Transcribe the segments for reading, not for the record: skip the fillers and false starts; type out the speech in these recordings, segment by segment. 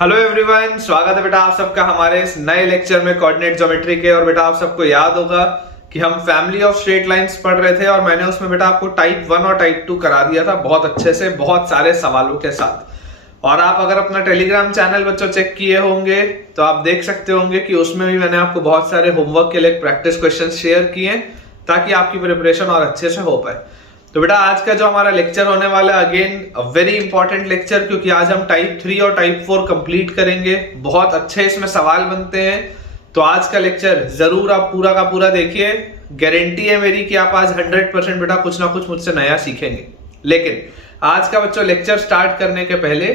Hello everyone, स्वागत है बेटा आप सबका हमारे इस नए लेक्चर में कोऑर्डिनेट ज्योमेट्री के। और बेटा आप सबको याद होगा कि हम फैमिली ऑफ स्ट्रेट लाइंस पढ़ रहे थे और मैंने उसमें बेटा आपको टाइप 1 और टाइप 2 करा दिया था बहुत अच्छे से, बहुत सारे सवालों के साथ। और आप अगर अपना टेलीग्राम चैनल बच्चों चेक किए होंगे तो आप देख सकते होंगे कि उसमें भी मैंने आपको बहुत सारे होमवर्क के लिए प्रैक्टिस क्वेश्चन शेयर किए ताकि आपकी प्रिपरेशन और अच्छे से हो पाए। तो बेटा आज का जो हमारा लेक्चर होने वाला है अगेन वेरी इंपॉर्टेंट लेक्चर, क्योंकि आज हम टाइप 3 और टाइप 4 कंप्लीट करेंगे। बहुत अच्छे इसमें सवाल बनते हैं, तो आज का लेक्चर जरूर आप पूरा का पूरा देखिए। गारंटी है मेरी कि आप आज 100% बेटा कुछ ना कुछ मुझसे नया सीखेंगे। लेकिन आज का बच्चों लेक्चर स्टार्ट करने के पहले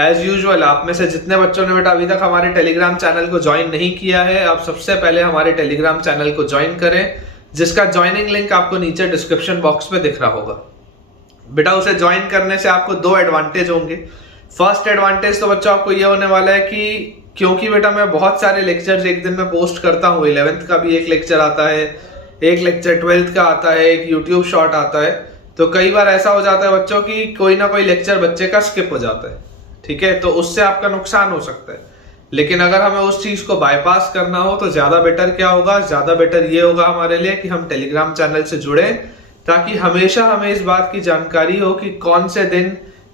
एज यूजुअल आप में से जितने बच्चों ने बेटा अभी तक हमारे टेलीग्राम चैनल को ज्वाइन नहीं किया है, आप सबसे पहले हमारे टेलीग्राम चैनल को ज्वाइन करें, जिसका ज्वाइनिंग लिंक आपको नीचे डिस्क्रिप्शन बॉक्स में दिख रहा होगा। बेटा उसे ज्वाइन करने से आपको दो एडवांटेज होंगे। फर्स्ट एडवांटेज तो बच्चों आपको ये होने वाला है कि क्योंकि बेटा मैं बहुत सारे लेक्चर्स एक दिन में पोस्ट करता हूँ, 11th का भी एक लेक्चर आता है, एक लेक्चर 12th का आता है, एक यूट्यूब शॉर्ट आता है, तो कई बार ऐसा हो जाता है बच्चों की कोई ना कोई लेक्चर बच्चे का स्किप हो जाता है। ठीक है, तो उससे आपका नुकसान हो सकता है। लेकिन अगर हमें उस चीज को बाईपास करना हो तो ज्यादा बेटर क्या होगा, ज्यादा बेटर ये होगा हमारे लिए कि हम टेलीग्राम चैनल से जुड़े, ताकि हमेशा हमें इस बात की जानकारी हो कि कौन से दिन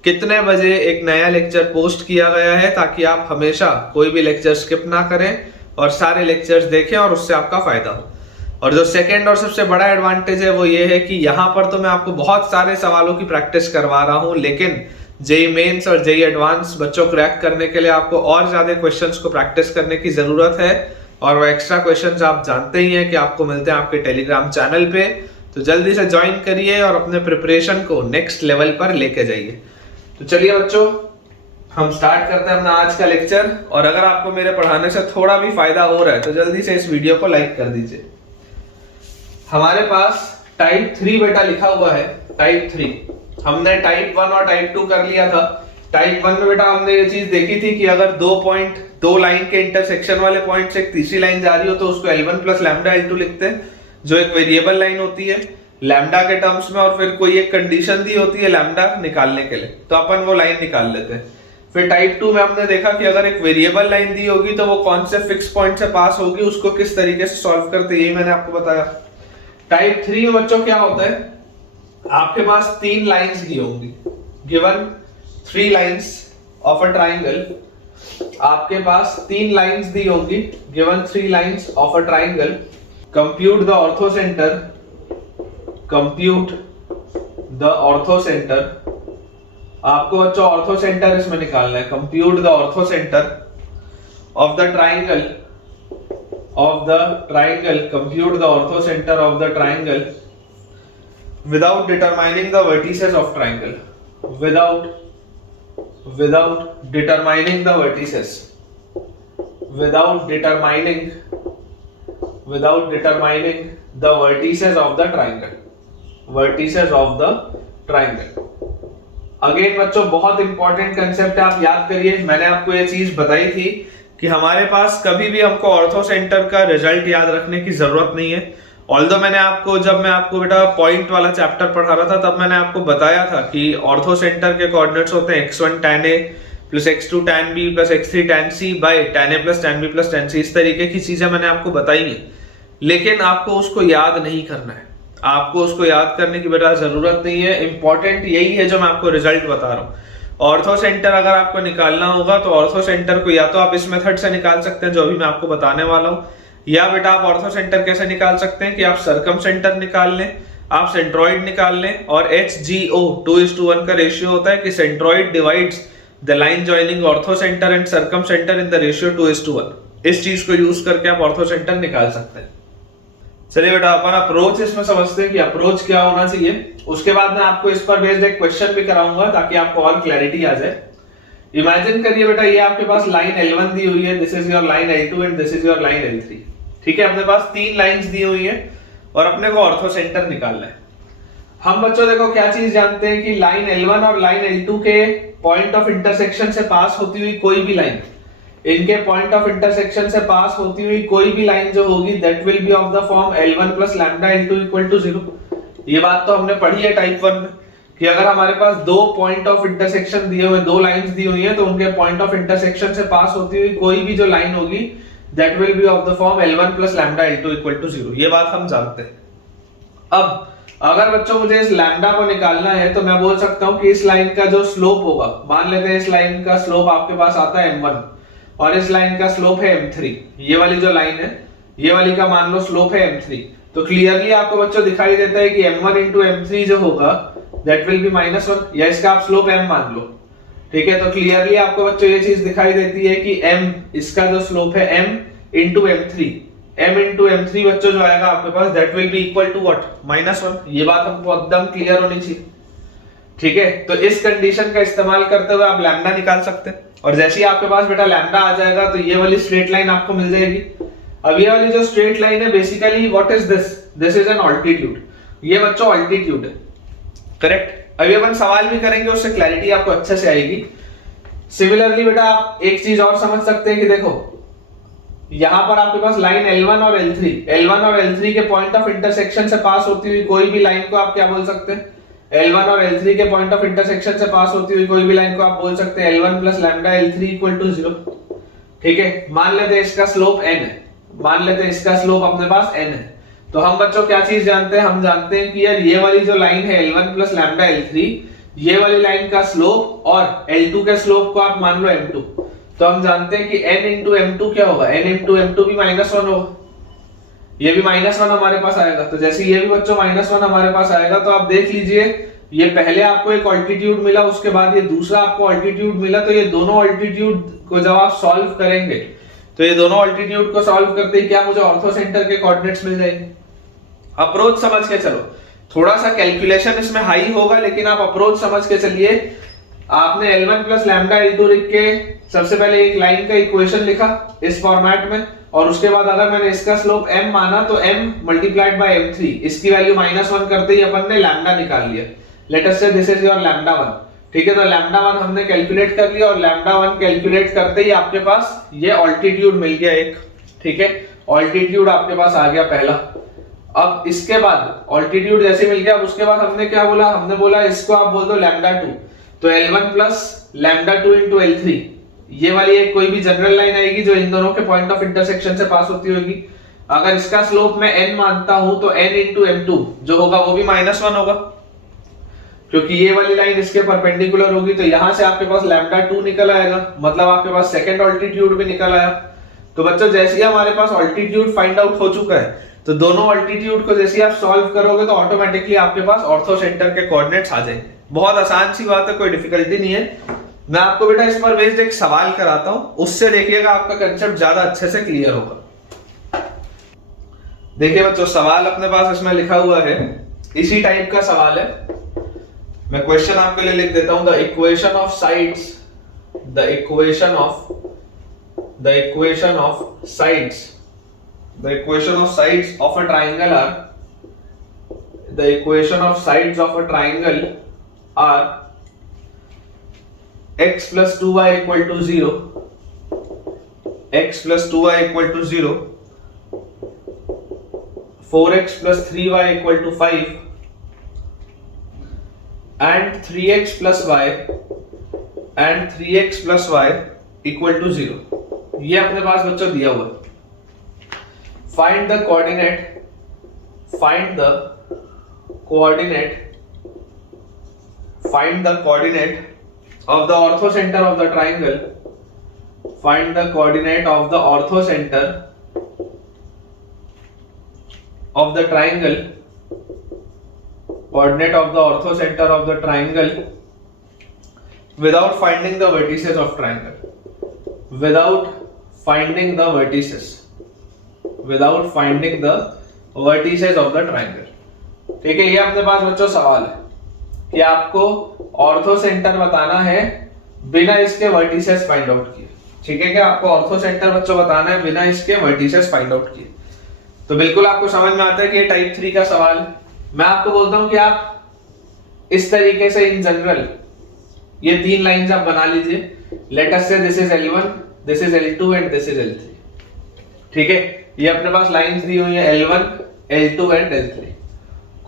कितने बजे एक नया लेक्चर पोस्ट किया गया है, ताकि आप हमेशा कोई भी लेक्चर स्किप ना करें और सारे लेक्चर्स देखें और उससे आपका फायदा हो। और जो सेकेंड और सबसे बड़ा एडवांटेज है वो ये है कि यहाँ पर तो मैं आपको बहुत सारे सवालों की प्रैक्टिस करवा रहा हूँ, लेकिन जेई मेंस और जेई एडवांस बच्चों क्रैक करने के लिए आपको और ज्यादा क्वेश्चंस को प्रैक्टिस करने की जरूरत है। और वो एक्स्ट्रा क्वेश्चंस आप जानते ही हैं कि आपको मिलते हैं आपके टेलीग्राम चैनल पे, तो जल्दी से ज्वाइन करिए और अपने प्रिपरेशन को नेक्स्ट लेवल पर लेके जाइए। तो चलिए बच्चों हम स्टार्ट करते हैं अपना आज का लेक्चर। और अगर आपको मेरे पढ़ाने से थोड़ा भी फायदा हो रहा है तो जल्दी से इस वीडियो को लाइक कर दीजिए। हमारे पास टाइप 3 बेटा लिखा हुआ है, टाइप 3। हमने टाइप 1 और टाइप 2 कर लिया था। टाइप 1 में बेटा हमने ये चीज देखी थी कि अगर दो लाइन के इंटरसेक्शन वाले पॉइंट से एक तीसरी लाइन जा रही हो तो उसको L1 प्लस लैम्डा L2 लिखते हैं, जो एक वेरिएबल लाइन होती है लैम्डा के टर्म्स में, और फिर कोई एक कंडीशन दी होती है लैम्डा निकालने के लिए, तो अपन वो लाइन निकाल लेते हैं। फिर टाइप 2 में हमने देखा कि अगर एक वेरिएबल लाइन दी होगी तो वो कौन से फिक्स पॉइंट से पास होगी, उसको किस तरीके से सॉल्व करते, यही मैंने आपको बताया। टाइप 3 में बच्चों क्या होता है, आपके पास 3 लाइंस दी होंगी, given 3 lines of a triangle. आपके पास 3 लाइंस दी होंगी, given 3 lines of a triangle. Compute the orthocentre, compute the orthocentre. आपको बच्चों ऑर्थोसेंटर इसमें निकालना है। Compute the orthocentre of the triangle, compute the orthocenter of the triangle without determining the vertices of triangle, without determining the vertices, without determining the vertices of the triangle, again बच्चों बहुत important concept है, आप याद करिए। मैंने आपको ये चीज बताई थी कि हमारे पास कभी भी हमको ऑर्थो सेंटर का रिजल्ट याद रखने की जरूरत नहीं है। ऑल्दो मैंने आपको जब मैं आपको बेटा पॉइंट वाला चैप्टर पढ़ा रहा था तब मैंने आपको बताया था कि ऑर्थो सेंटर के कोऑर्डिनेट्स होते हैं x1 tan a plus x2 tan b plus x3 tan c by tan a plus tan b plus tan c। इस तरीके की चीजें मैंने आपको बताई हैं, लेकिन आपको उसको याद नहीं करना है। आपको उसको याद करने की बेटा जरूरत नहीं है। इंपॉर्टेंट यही है जो मैं आपको रिजल्ट बता रहा हूँ। ऑर्थो सेंटर अगर आपको निकालना होगा तो ऑर्थो सेंटर को या तो आप इस मेथड से निकाल सकते हैं जो अभी मैं आपको बताने वाला हूं, या बेटा आप ऑर्थो सेंटर कैसे निकाल सकते हैं कि आप सर्कम सेंटर निकाल लें, आप सेंट्रॉइड निकाल लें, और HGO 2:1 का रेशियो होता है कि centroid divides the line joining ortho centre and circum centre in the ratio 2:1। इस चीज को यूज करके आप ऑर्थो सेंटर निकाल सकते हैं। चलिए बेटा अपन अप्रोच इसमें समझते हैं कि अप्रोच क्या होना चाहिए। उसके बाद मैं आपको इस पर बेस्ड एक क्वेश्चन भी कराऊंगा ताकि आपको और क्लैरिटी आ जाए। इमेजिन करिए बेटा ये आपके पास लाइन L1 दी हुई है, this is your line L2 and this is your line L3। ठीक है, अपने पास 3 लाइंस दी हुई है और अपने को ऑर्थो सेंटर निकालना है। हम बच्चों देखो क्या चीज जानते हैं कि लाइन L1 और लाइन L2 के पॉइंट ऑफ इंटरसेक्शन से पास होती हुई कोई भी लाइन, इनके पॉइंट ऑफ इंटरसेक्शन से पास होती हुई कोई भी लाइन जो होगी that will be of the form L1 plus lambda L2 equal to 0। ये बात तो हमने पढ़ी है टाइप 1 में कि अगर हमारे पास दो पॉइंट ऑफ इंटरसेक्शन दिए हुए, दो लाइंस दी हुई हैं, तो उनके पॉइंट ऑफ इंटरसेक्शन से पास होती हुई कोई भी जो लाइन होगी that will be of the form L1 plus lambda L2 equal to 0। ये बात हम जानते हैं। अब अगर बच्चों मुझे इस लैम्डा को निकालना है तो मैं बोल सकता हूं कि इस लाइन का जो स्लोप होगा, मान लेते हैं इस लाइन का स्लोप आपके पास आता है m1 और इस लाइन का स्लोप है m3। ये वाली जो लाइन है, ये वाली का मान लो स्लोप है m3, तो क्लियरली आपको बच्चों दिखाई देता है कि m1 इंटू m3 जो होगा दैट विल बी -1, या इसका आप स्लोप m मान लो। ठीक है, तो क्लियरली आपको बच्चों ये चीज दिखाई देती है कि m, इसका जो स्लोप है m into m3, m into m3 बच्चों जो आएगा आपके पास that will be equal to what, -1। ये बात हमको एकदम क्लियर होनी चाहिए। ठीक है, तो इस कंडीशन का इस्तेमाल करते हुए आप लैम्डा निकाल सकते हैं, और जैसे ही आपके पास बेटा लैम्डा आ जाएगा तो ये वाली स्ट्रेट लाइन आपको मिल जाएगी। अब ये वाली जो स्ट्रेट लाइन है basically what is this, this is an altitude. ये बच्चों ऑल्टीट्यूड है, करेक्ट। अभी अपन सवाल भी करेंगे, उससे क्लैरिटी आपको अच्छे से आएगी। सिमिलरली बेटा आप एक चीज और समझ सकते हैं कि देखो यहां पर आपके पास लाइन L1 और L3 के पॉइंट ऑफ इंटरसेक्शन से पास होती हुई कोई भी लाइन को आप क्या बोल सकते हैं, L1 और L3 के पॉइंट ऑफ इंटरसेक्शन से पास होती हुई कोई भी लाइन को आप बोल सकते हैं L1 plus lambda L3 equal to 0। ठीक है, मान लेते हैं इसका स्लोप n है, मान लेते हैं इसका स्लोप अपने पास n है, तो हम बच्चों क्या चीज जानते हैं, हम जानते हैं कि यार ये वाली जो लाइन है L1 प्लस लैम्डा L3, ये वाली लाइन का स्लोप और L2 के स्लोप को आप मान लो m2, तो हम जानते हैं कि n इंटू m2 क्या होगा, n इंटू m2 भी -1 होगा, ये भी -1 हमारे पास आएगा। तो जैसे ये भी बच्चों -1 हमारे पास आएगा, तो आप देख लीजिए ये पहले आपको एक ऑल्टीट्यूड मिला, उसके बाद ये दूसरा आपको ऑल्टीट्यूड मिला, तो ये दोनों ऑल्टीट्यूड को जब आप सॉल्व करेंगे तो ये दोनों ऑल्टीट्यूड को सॉल्व करते ही क्या मुझे ऑर्थो सेंटर के कोऑर्डिनेट्स मिल जाएंगे। अप्रोच समझ के चलो, थोड़ा सा कैलकुलेशन इसमें हाई होगा, लेकिन आप अप्रोच समझ के चलिए। आपने L1 प्लस लैम्डा L2 लिख के सबसे पहले एक लाइन का इक्वेशन लिखा इस फॉर्मेट में, और उसके बाद अगर मैंने इसका स्लोप m माना तो m मल्टीप्लाइड बाय m3, इसकी वैल्यू -1 करते ही अपन ने लैम्डा निकाल लिया। लेट अस से दिस इज योर लैम्डा 1। ठीक है, तो लैम्डा 1 हमने कैलकुलेट कर लिया, और लैम्डा 1 कैलकुलेट करते ही आपके पास ये ऑल्टीट्यूड मिल गया एक। ठीक है, ऑल्टीट्यूड आपके पास आ गया पहला। अब इसके बाद ऑल्टीट्यूड जैसे मिल गया, अब उसके बाद हमने क्या बोला, हमने बोला इसको आप बोल दो लैम्डा 2, तो L1 plus lambda 2 into L3, ये वाली एक कोई भी जनरल लाइन आएगी जो इन दोनों के पॉइंट ऑफ इंटरसेक्शन से पास होती होगी। अगर इसका स्लोप मैं n मानता हूं तो n इंटू m2 जो होगा वो भी -1 होगा, क्योंकि ये वाली लाइन इसके परपेंडिकुलर होगी, तो यहां से आपके पास लैम्डा 2 निकल आएगा, मतलब आपके पास सेकंड ऑल्टीट्यूड भी निकल आया। तो बच्चों जैसे ही हमारे पास ऑल्टीट्यूड फाइंड आउट हो चुका है, तो दोनों ऑल्टीट्यूड को जैसे आप सॉल्व करोगे तो ऑटोमेटिकली आपके पास ऑर्थो सेंटर के कोऑर्डिनेट्स आ जाएंगे। बहुत आसान सी बात है, कोई डिफिकल्टी नहीं है। मैं आपको बेटा इस पर बेस्ड एक सवाल कराता हूं, उससे देखिएगा आपका कंसेप्ट ज्यादा अच्छे से क्लियर होगा। देखिए बच्चों, सवाल अपने पास इसमें लिखा हुआ है, इसी टाइप का सवाल है। मैं क्वेश्चन आपके लिए लिख देता हूं। The equation of sides of a triangle are x plus 2y equal to 0, x plus 2y equal to 0, 4x plus 3y equal to 5, and 3x plus y equal to 0। ये अपने पास बच्चों दिया हुआ है। Find the coordinate of the orthocenter of the triangle. Find the coordinate of the orthocenter of the triangle. Coordinate of the orthocenter of the triangle without finding the vertices of triangle. Without finding the vertices of the triangle. ठीक है, ये अपने पास बच्चों सवाल है कि आपको ortho centre बताना है बिना इसके वर्टिसेस फाइंड आउट किए। ठीक है, क्या आपको ऑर्थो सेंटर बच्चों बताना है बिना इसके वर्टिसेस फाइंड आउट किए। तो बिल्कुल आपको समझ में आता है कि ये टाइप 3 का सवाल है। मैं आपको बोलता हूं कि आप इस तरीके से इन जनरल ये 3 लाइंस आप बना लीजिए। लेट अस से this is L1, this is L2 and this is L3। ठीक है, ये अपने पास लाइंस दी हुई है L1, L2 एंड L3।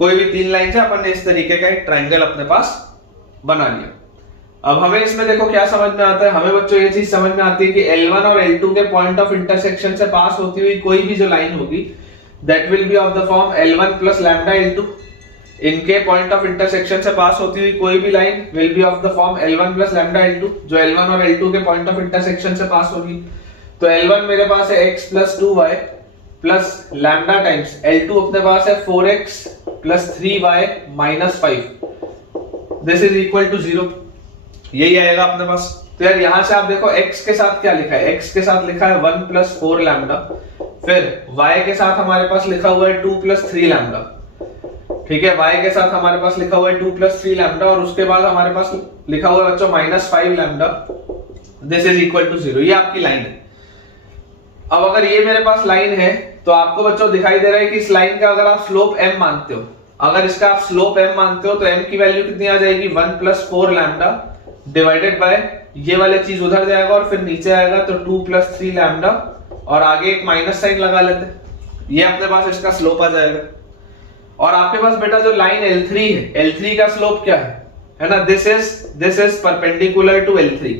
कोई भी 3 लाइन से अपन ने इस तरीके का एक ट्राइंगल अपने पास बना लिया। अब हमें इसमें देखो क्या समझ में आता है, हमें बच्चों ये चीज समझ में आती है कि L1 और L2 के पॉइंट ऑफ इंटरसेक्शन से पास होती हुई कोई भी जो लाइन होगी that will be of the form L1 plus lambda L2। इनके पॉइंट ऑफ इंटरसेक्शन से पास होती हुई कोई भी line will be of the form L1 plus lambda L2, जो L1 और L2 के पॉइंट ऑफ इंटरसेक्शन से पास होगी। तो L1 मेरे पास है x plus 2y plus lambda times L2 अपने पास है 4x plus 3y minus 5, this is equal to 0। यही आएगा अपने पास। तो यार यहाँ से आप देखो x के साथ क्या लिखा है, x के साथ लिखा है 1 प्लस 4 लैम्डा, फिर y के साथ हमारे पास लिखा हुआ है 2 प्लस 3 लैम्डा। ठीक है, y के साथ हमारे पास लिखा हुआ है 2 प्लस 3 लैम्डा और उसके बाद हमारे पास लिखा हुआ है बच्चों minus 5 lambda, this is equal to 0। ये आपकी लाइन है। अब अगर ये मेरे पास लाइन है तो आपको बच्चों दिखाई दे रहा है कि इस लाइन का अगर आप स्लोप m मानते हो, अगर इसका आप स्लोप m मानते हो तो m की वैल्यू कितनी आ जाएगी 1 प्लस 4 लैम्डा डिवाइडेड बाय ये वाले चीज उधर जाएगा और फिर नीचे आएगा तो 2 प्लस 3 लैम्डा और आगे एक माइनस साइन लगा लेते हैं, ये अपने पास इसका स्लोप आ जाएगा। और आपके पास बेटा जो लाइन L3 है, L3 का स्लोप क्या है ना, this is perpendicular to L3,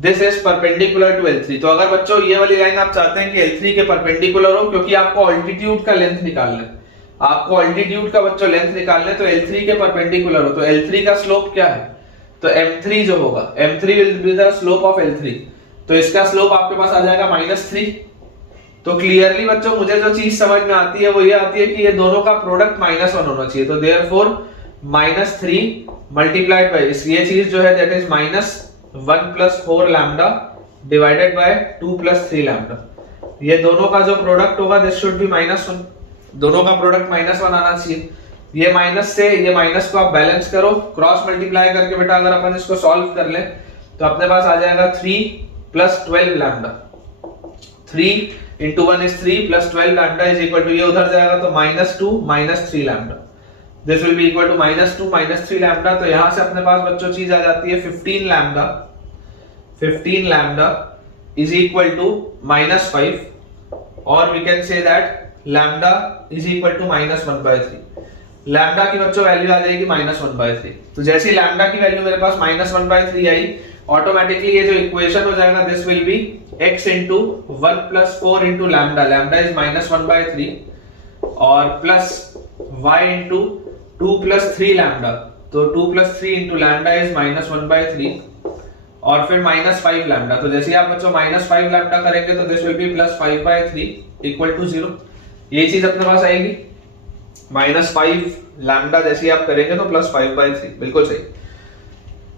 this is perpendicular to L3। तो अगर बच्चों ये वाली लाइन आप चाहते हैं कि L3 के परपेंडिकुलर हो, क्योंकि आपको ऑल्टीट्यूड का लेंथ निकालना है, आपको ऑल्टीट्यूड का बच्चों लेंथ निकालना है, तो L3 के परपेंडिकुलर हो तो L3 का स्लोप क्या है, तो m3 जो होगा, m3 will be the slope of L3, तो इसका स्लोप आपके पास आ जाएगा -3। तो क्लियरली बच्चों मुझे जो चीज समझ में आती है वो ये आती है कि ये दोनों का प्रोडक्ट -1 होना चाहिए। तो देयरफॉर -3 मल्टीप्लाइड बाय ये चीज जो है that is -1 plus 4 lambda divided by 2 plus 3 lambda, ये दोनों का जो प्रोडक्ट होगा दिस शुड बी -1, दोनों का प्रोडक्ट -1 आना चाहिए। ये माइनस से ये माइनस को आप बैलेंस करो, क्रॉस मल्टीप्लाई करके बेटा अगर अपन इसको सॉल्व कर ले तो अपने पास आ जाएगा 3 plus 12 lambda, 3 into 1 is 3 plus 12 lambda is equal to, ये उधर जाएगा तो -2 minus 3 lambda, this will be equal to -2 minus 3 lambda। तो यहां से अपने पास बच्चों चीज आ जाती है 15 lambda, 15 lambda is equal to -5 और we can say that lambda is equal to -1/3। Lambda की बच्चों वैल्यू आ जाएगी -1/3। तो जैसे ही लैम्डा की वैल्यू मेरे पास -1/3 आई, ऑटोमेटिकली ये जो इक्वेशन हो जाएगा this will B x into 1 plus 4 into lambda, lambda is -1/3 और plus y into 2 plus 3 lambda, तो 2 plus 3 into lambda is -1/3 और फिर -5 लैम्डा। तो जैसे आप बच्चों -5 लैम्डा करेंगे तो this will be +5/3 equal to 0। ये चीज अपने पास आएगी -5 लैम्डा, जैसे आप करेंगे तो +5/3, बिल्कुल सही।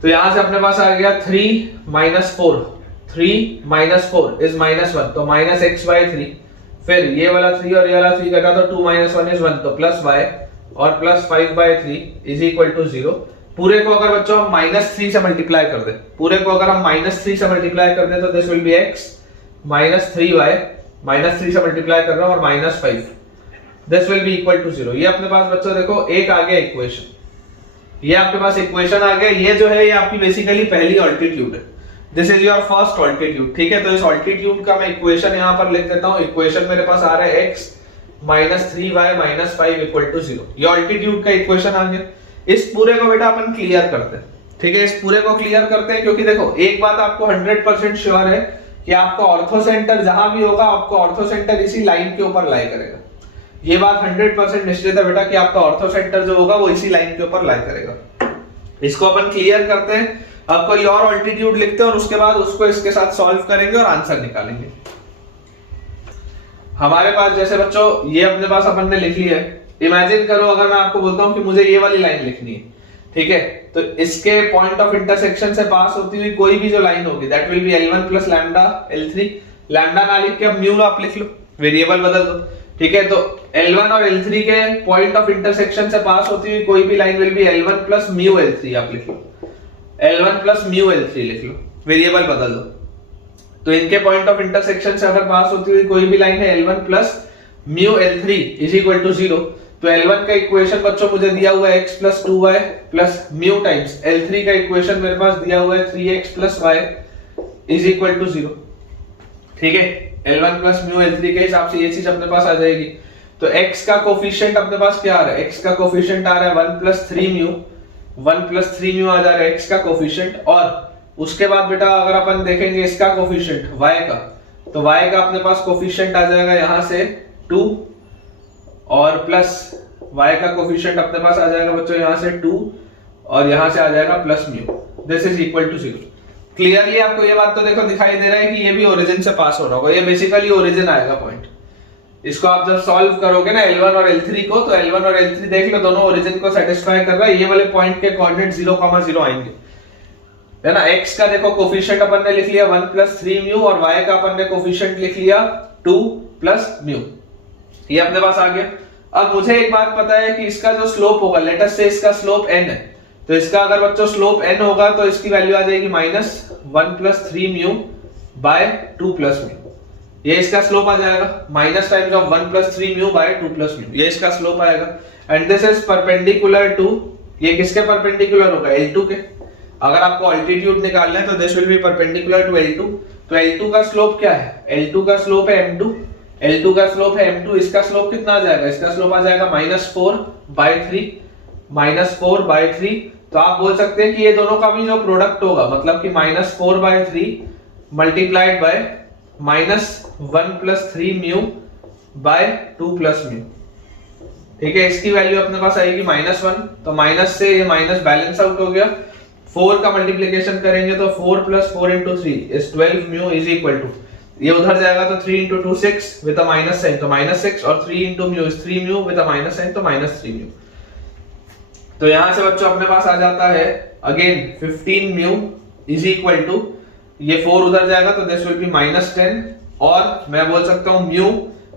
तो यहां से अपने पास आ गया 3 - 4, 3 - 4 इज -1, तो -x/3, फिर ये वाला 3 और ये वाला 3 कटा तो 2 - 1 इज 1, तो +y और +5/3 इज इक्वल टू 0। पूरे को अगर बच्चों हम -3 से मल्टीप्लाई कर दें, पूरे को अगर हम -3 से मल्टीप्लाई कर दें तो this will B x -3y, -3 से मल्टीप्लाई कर रहा हूं और -5, this will be equal to 0। ये अपने पास बच्चों देखो एक आ गया इक्वेशन, ये आपके पास इक्वेशन आ गया। ये जो है ये आपकी बेसिकली पहली ऑल्टीट्यूड है, this is your first altitude. ठीक है, तो इस ऑल्टीट्यूड का मैं इक्वेशन यहां पर लिख देता हूं। इक्वेशन मेरे पास आ रहा है x -3y -5 इक्वल टू 0। ये ऑल्टीट्यूड का इक्वेशन आ गया। इस पूरे को बेटा अपन क्लियर करते हैं। ठीक है, इस पूरे को क्लियर करते हैं क्योंकि देखो एक बात आपको 100% श्योर है कि आपका ऑर्थो सेंटर जहां भी होगा आपको ऑर्थो सेंटर इसी लाइन के ऊपर लाई करेगा। ये बात 100% निश्चित है बेटा कि आपका ऑर्थो सेंटर जो होगा वो इसी लाइन के ऊपर लाई करेगा। इसको अपन क्लियर करते हैं। अब कोई और ऑल्टीट्यूड लिखते हैं और उसके बाद उसको इसके साथ सॉल्व करेंगे और आंसर निकालेंगे। हमारे पास जैसे बच्चों ये अपने पास अपन ने लिख लिया है। इमेजिन करो अगर मैं आपको बोलता हूं कि मुझे ये वाली लाइन लिखनी है, ठीक है, तो इसके पॉइंट ऑफ इंटरसेक्शन से पास होती हुई कोई भी जो लाइन होगी that will B L1 plus lambda L3। Lambda ना लिख के अब म्यू आप लिख लो, वेरिएबल बदल दो। ठीक है, तो L1 और L3 के पॉइंट ऑफ इंटरसेक्शन से पास होती हुई कोई भी line will be L1 plus mu L3 आप लिख लो, L1 प्लस म्यू L3 लिख लो, वेरिएबल बदल दो। तो इनके पॉइंट ऑफ इंटरसेक्शन से अगर पास होती हुई कोई भी लाइन है L1 plus mu L3 is equal to 0, तो L1 का इक्वेशन बच्चों मुझे दिया हुआ है x plus 2y plus mu times L3 का इक्वेशन मेरे पास दिया हुआ है 3x plus y is equal to 0। ठीक है, L1 प्लस म्यू L3 के हिसाब से ये चीज अपने पास आ जाएगी। तो x का कोफिशिएंट अपने पास क्या आ रहा है, x का कोफिशिएंट आ रहा है 1 प्लस 3 म्यू, 1 प्लस 3 म्यू आ जा रहा है x का कोफिशिएंट। और उसके बाद बेटा अगर अपन देखेंगे इसका कोफिशिएंट y का, तो y का अपने पास कोफिशिएंट आ जाएगा यहां से 2 और प्लस y का कोफिशिएंट अपने पास आ जाएगा बच्चों यहां से 2 और यहां से आ जाएगा plus mu. This is equal to 0। Clearly आपको ये बात तो देखो दिखाई दे रहा है कि ये भी ओरिजिन से पास हो रहा होगा, ये बेसिकली ओरिजिन आएगा पॉइंट। इसको आप जब सॉल्व करोगे ना L1 और L3 को, तो L1 और L3 देख लो दोनों ओरिजिन को सेटिस्फाई कर रहा है, ये वाले पॉइंट के कोऑर्डिनेट 0,0 आएंगे, है ना। x का देखो कोफिशिएंट अपन ने लिख लिया 1 प्लस 3 म्यू और y का अपन ने कोफिशिएंट लिख लिया 2 प्लस म्यू, ये अपने पास आ गया। अब मुझे एक बात पता है कि इसका जो स्लोप होगा, लेट अस से इसका स्लोप n है, तो इसका अगर बच्चों स्लोप n होगा तो इसकी वैल्यू आ जाएगी -1 plus 3 mu by 2 plus mu, ये इसका स्लोप आ जाएगा, minus times of 1 plus 3 mu by 2 plus mu, ये इसका स्लोप आएगा। And this is perpendicular to, ये किसके परपेंडिकुलर होगा, L2 के। अगर आपको ऑल्टीट्यूड निकालना है तो this will be perpendicular to L2, तो L2 का स्लोप क्या है, L2 का स्लोप है m2, L2 का स्लोप है m2, इसका स्लोप कितना आ जाएगा, इसका स्लोप आ जाएगा -4/3, -4/3। तो आप बोल सकते हैं कि ये दोनों का भी जो प्रोडक्ट होगा, मतलब कि -4/3 multiplied by -1 plus 3 mu by 2 plus mu, ठीक है। इसकी वैल्यू अपने पास आएगी -1, तो माइनस से ये माइनस बैलेंस आउट हो गया। 4 का मल्टीप्लिकेशन करेंगे तो 4 plus 4 into 3 is 12 mu is equal to, ये उधर जाएगा तो 3 into 2 6 with a minus sign, तो -6 और 3 into mu is 3 mu with a minus sign, तो -3 म्यू। तो यहां से बच्चों अपने पास आ जाता है again 15 mu is equal to, ये 4 उधर जाएगा तो दिस विल बी -10 और मैं बोल सकता हूं mu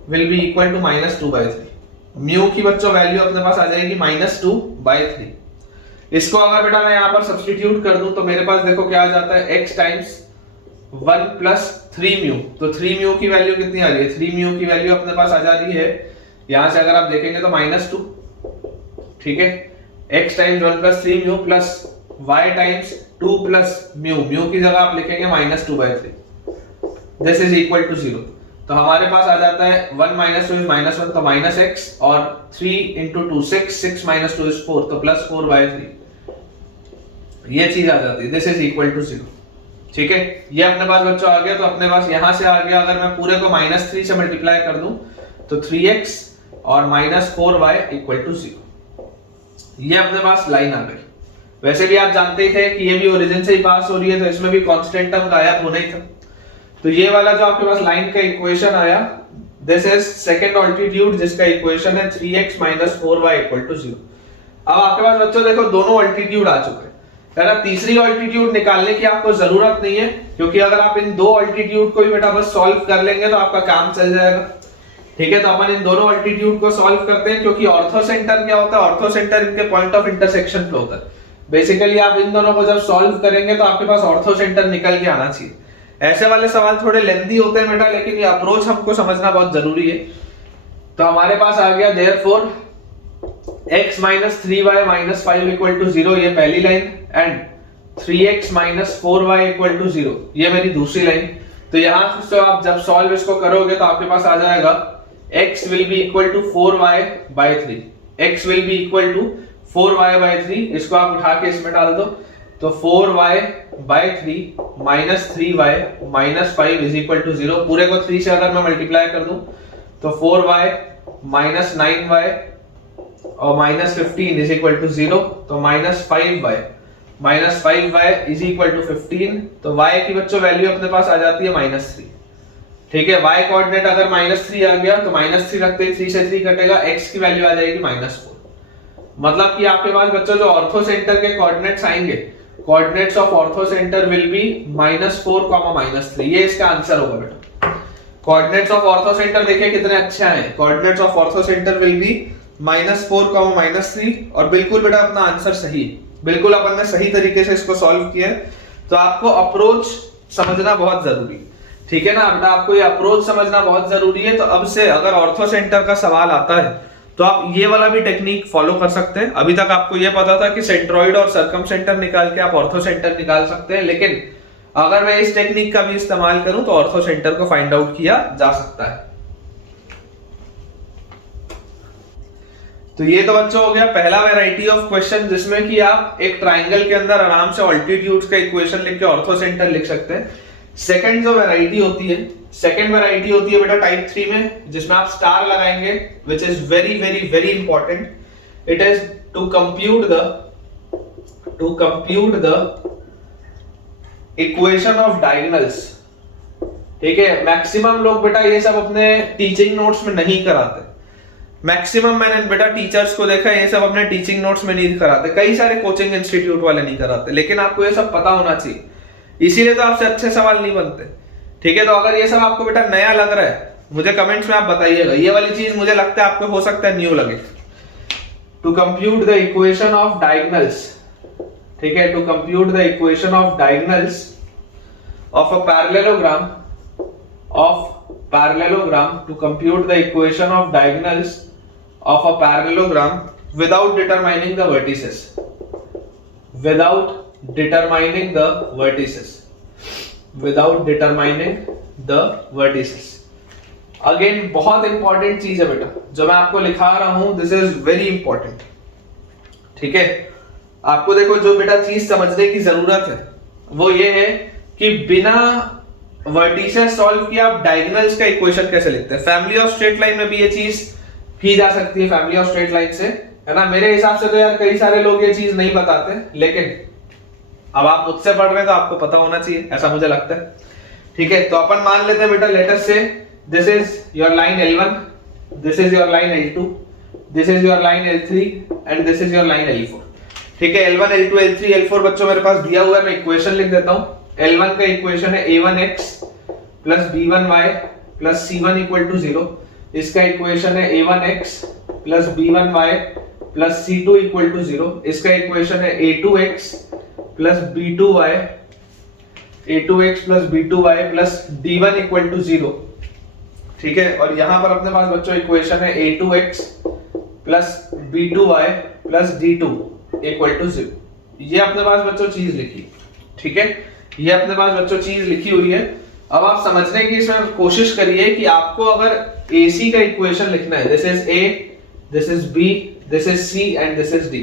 will be equal to -2/3। Mu की बच्चों वैल्यू अपने पास आ जाएगी -2/3। इसको अगर बेटा मैं यहां पर सब्स्टिट्यूट कर दूं तो मेरे पास देखो क्या आ जाता है, x टाइम्स 1 प्लस 3 म्यू, तो 3 म्यू की वैल्यू कितनी आ रही है, 3 म्यू की वैल्यू अपने पास आ जा रही है यहां से अगर आप देखेंगे तो -2, ठीक है। x times 1 plus 3 mu plus y times 2 plus mu, mu की जगह आप लिखेंगे -2/3, दिस इज इक्वल टू 0। तो हमारे पास आ जाता है 1 - 2 इज -1, तो -x और 3 इंटू 2 6, 6 - 2 इज 4, तो +4/3, ये चीज आ जाती है, दिस इज इक्वल टू 0, ठीक है। ये अपने पास बच्चों आ गया, तो अपने पास यहां से आ गया, अगर मैं पूरे को -3 से मल्टीप्लाई कर दूं तो 3x और -4y इक्वल टू 0, ये अपने पास लाइन आ गई। वैसे भी आप जानते ही थे कि ये भी ओरिजिन से ही पास हो रही है, तो इसमें भी कांस्टेंट टर्म गायब होना ही था। तो ये वाला जो आपके पास लाइन का इक्वेशन आया, दिस इज सेकंड ऑल्टीट्यूड, जिसका इक्वेशन है 3x - 4y इक्वल टू 0। अब आपके पास बच्चों देखो दोनों ऑल्टीट्यूड आ चुके हैं, है ना। तीसरी ऑल्टीट्यूड निकालने की आपको जरूरत नहीं है, क्योंकि अगर आप इन दो ऑल्टीट्यूड को भी बेटा बस सॉल्व कर लेंगे तो आपका काम चल जाएगा, ठीक है। तो अपन इन दोनों ऑल्टीट्यूड को सॉल्व करते हैं, क्योंकि ऑर्थो सेंटर क्या होता है, ऑर्थो सेंटर इनके पॉइंट ऑफ इंटरसेक्शन पे होता है। बेसिकली आप इन दोनों को जब सॉल्व करेंगे तो आपके पास ऑर्थो सेंटर निकल के आना चाहिए। ऐसे वाले सवाल थोड़े लेंथी होते हैं बेटा, लेकिन ये अप्रोच हमको समझना बहुत जरूरी है। तो हमारे पास आ गया therefore x - 3y - 5 equal to 0, ये पहली line, and 3x - 4y equal to 0, ये मेरी दूसरी लाइन। तो यहां से आप जब सॉल्व इसको करोगे तो आपके पास आ जाएगा x will be equal to 4y/3, x will be equal to 4y/3, इसको आप उठा के इसमें डाल दो, तो 4y/3 - 3y - 5 is equal to 0। पूरे को 3 से अगर मैं मल्टीप्लाई कर दूं तो 4y - 9y और -15 इज इक्वल टू 0, तो -5y इज इक्वल टू 15। तो y की बच्चों वैल्यू अपने पास आ जाती है -3, ठीक है। y कोऑर्डिनेट अगर -3 आ गया तो -3 रखते ही 3 से 3 कटेगा, x की वैल्यू आ जाएगी -4। मतलब कि आपके पास बच्चों जो ऑर्थो सेंटर के कोऑर्डिनेट्स आएंगे, coordinates of ortho centre will be -4, -3, ये इसका आंसर होगा बेटा। कोऑर्डिनेट्स ऑफ ऑर्थो सेंटर देखिए कितने अच्छे हैं, coordinates of ortho centre will be -4, -3, और बिल्कुल बेटा अपना आंसर सही, बिल्कुल अपन ने सही तरीके से इसको सॉल्व किया है। तो आपको अप्रोच समझना बहुत जरूरी है, ठीक है ना बेटा, आपको ये अप्रोच समझना बहुत जरूरी है। तो अब से अगर ऑर्थो सेंटर का सवाल आता है तो आप ये वाला भी टेक्निक फॉलो कर सकते हैं। अभी तक आपको ये पता था कि सेंट्रोइड और सर्कम सेंटर निकाल के आप ऑर्थो सेंटर निकाल सकते हैं, लेकिन अगर मैं इस टेक्निक का भी इस्तेमाल करूं तो ऑर्थो सेंटर को फाइंड आउट किया जा सकता है। तो ये तो बच्चों हो गया पहला वैरायटी ऑफ क्वेश्चन जिसमें कि आप एक ट्राइंगल के अंदर आराम से ऑल्टीट्यूड्स का इक्वेशन लिख के ऑर्थोसेंटर लिख सकते हैं। सेकंड जो वैरायटी होती है, सेकंड वैरायटी होती है बेटा टाइप 3 में, जिसमें आप स्टार लगाएंगे, which is very very very important. It is to compute the equation of diagonals. ठीक है, मैक्सिमम लोग बेटा ये सब अपने टीचिंग नोट्स में नहीं कराते। मैक्सिमम मैंने बेटा टीचर्स को देखा ये सब अपने टीचिंग नोट्स में नहीं कराते, कई सारे कोचिंग इंस्टीट्यूट वाले नहीं कराते, लेकिन आपको ये सब पता होना चाहिए, इसीलिए तो आपसे अच्छे सवाल नहीं बनते। ठीक है, तो अगर ये सब आपको बेटा नया लग रहा है, मुझे कमेंट्स में आप बताइएगा। ये वाली चीज मुझे लगता है आपको हो सकता है न्यू लगे। To compute the equation of diagonals, ठीक है, to compute the equation of diagonals of a parallelogram, to compute the equation of diagonals of a parallelogram without determining the vertices, again बहुत इंपॉर्टेंट चीज है बेटा जो मैं आपको लिखा रहा हूं, दिस इज वेरी इंपॉर्टेंट। ठीक है, आपको देखो जो बेटा चीज समझने की जरूरत है वो ये है कि बिना वर्टिसेस सॉल्व किया आप डायगोनल्स का इक्वेशन कैसे लिखते हैं। फैमिली ऑफ स्ट्रेट लाइन में भी ये चीज की जा सकती है, फैमिली ऑफ स्ट्रेट लाइन से, है ना। मेरे हिसाब से तो यार कई सारे लोग ये चीज नहीं बताते, लेकिन अब आप मुझसे पढ़ रहे हैं तो आपको पता होना चाहिए, ऐसा मुझे लगता है। ठीक है, तो अपन मान लेते हैं बेटा, लेट अस से this is your line L1, this is your line L2, this is your line L3 and this is your line L4। ठीक है, L1 L2 L3 L4 बच्चों मेरे पास दिया हुआ है, मैं इक्वेशन लिख देता हूं। L1 का इक्वेशन है a1x plus b1y plus c1 equal to 0। इसका इक्वेशन है a1x plus b1y plus c2 equal to 0। इसका इक्वेशन है a2x plus b2y plus d1 equal to 0। ठीक है, और यहां पर अपने पास बच्चों इक्वेशन है a2x plus b2y plus d2 equal to 0। ये अपने पास बच्चों चीज लिखी। ठीक है, ये अपने पास बच्चों चीज लिखी हुई है। अब आप समझने की इसमें कोशिश करिए कि आपको अगर AC का इक्वेशन लिखना है, this is A, this is B, this is C and this is D।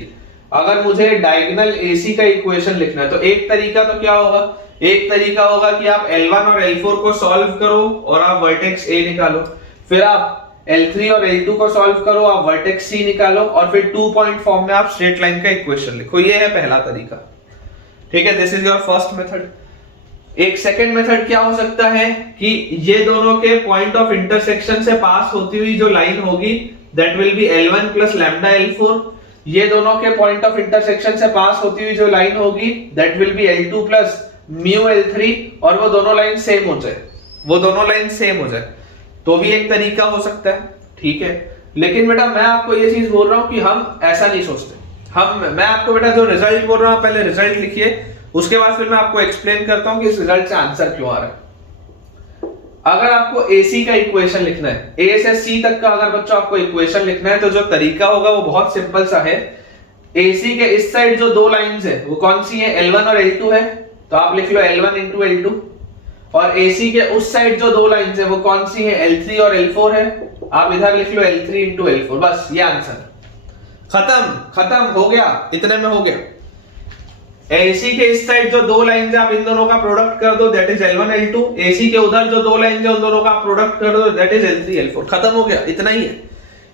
अगर मुझे डायगोनल AC का इक्वेशन लिखना है तो एक तरीका तो क्या होगा, एक तरीका होगा कि आप L1 और L4 को सॉल्व करो और आप वर्टेक्स A निकालो, फिर आप L3 और L2 को सॉल्व करो, आप वर्टेक्स C निकालो, और फिर 2 पॉइंट फॉर्म में आप स्ट्रेट लाइन का इक्वेशन लिखो। ये है पहला तरीका। ठीक है, this is your first method. एक सेकंड मेथड क्या हो सकता है कि ये दोनों के पॉइंट ऑफ इंटरसेक्शन से पास होती हुई जो लाइन होगी that will B L1 plus lambda L4। ये दोनों के पॉइंट ऑफ इंटरसेक्शन से पास होती हुई जो लाइन होगी that will B L2 plus mu L3, और वो दोनों लाइन सेम हो जाए, तो भी एक तरीका हो सकता है। ठीक है, लेकिन बेटा मैं आपको ये चीज बोल रहा हूं कि हम ऐसा नहीं सोचते। मैं आपको बेटा जो रिजल्ट बोल रहा हूं, पहले रिजल्ट लिखिए, उसके बाद फिर मैं आपको एक्सप्लेन करता हूं कि इस रिजल्ट से आंसर क्यों आ रहा है। अगर आपको AC का इक्वेशन लिखना है, A से C तक का अगर बच्चों आपको इक्वेशन लिखना है, तो जो तरीका होगा वो बहुत सिंपल सा है। AC के इस साइड जो दो लाइंस है वो कौन सी है, L1 और L2 है, तो आप लिख लो L1 इंटू L2। और AC के उस साइड जो दो लाइंस है वो कौन सी है, L3 और L4 है, आप इधर लिख लो L3 इंटू L4। बस ये आंसर, खत्म हो गया, इतने में हो गया। AC के इस साइड जो दो लाइंस है आप इन दोनों का प्रोडक्ट कर दो, that is L1 L2। AC के उधर जो दो लाइंस है उन दोनों का प्रोडक्ट कर दो, दैट इज L3 L4। खत्म हो गया, इतना ही है।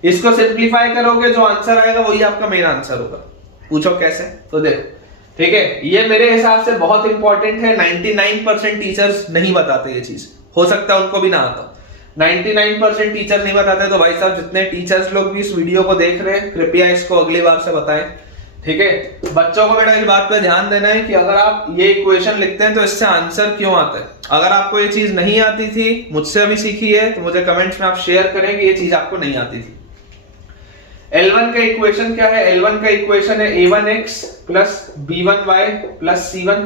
इसको सिंपलीफाई करोगे, जो आंसर आएगा वही आपका मेन आंसर होगा। पूछो कैसे, तो देखो। ठीक है, ये मेरे हिसाब से बहुत इंपॉर्टेंट है। 99% टीचर्स नहीं बताते ये चीज, हो सकता है उनको भी ना आता। 99% टीचर नहीं बताते, तो भाई साहब जितने टीचर्स लोग भी इस वीडियो को देख रहे हैं, कृपया इसको अगली बार से बताएं। ठीक है, बच्चों को बेटा इस बात पे ध्यान देना है कि अगर आप ये इक्वेशन लिखते हैं तो इससे आंसर क्यों आता है। अगर आपको ये चीज नहीं आती थी, मुझसे अभी सीखी है, तो मुझे कमेंट्स में आप शेयर करें कि ये चीज आपको नहीं आती थी। L1 का इक्वेशन क्या है, L1 का इक्वेशन है a1x plus b1y plus c1।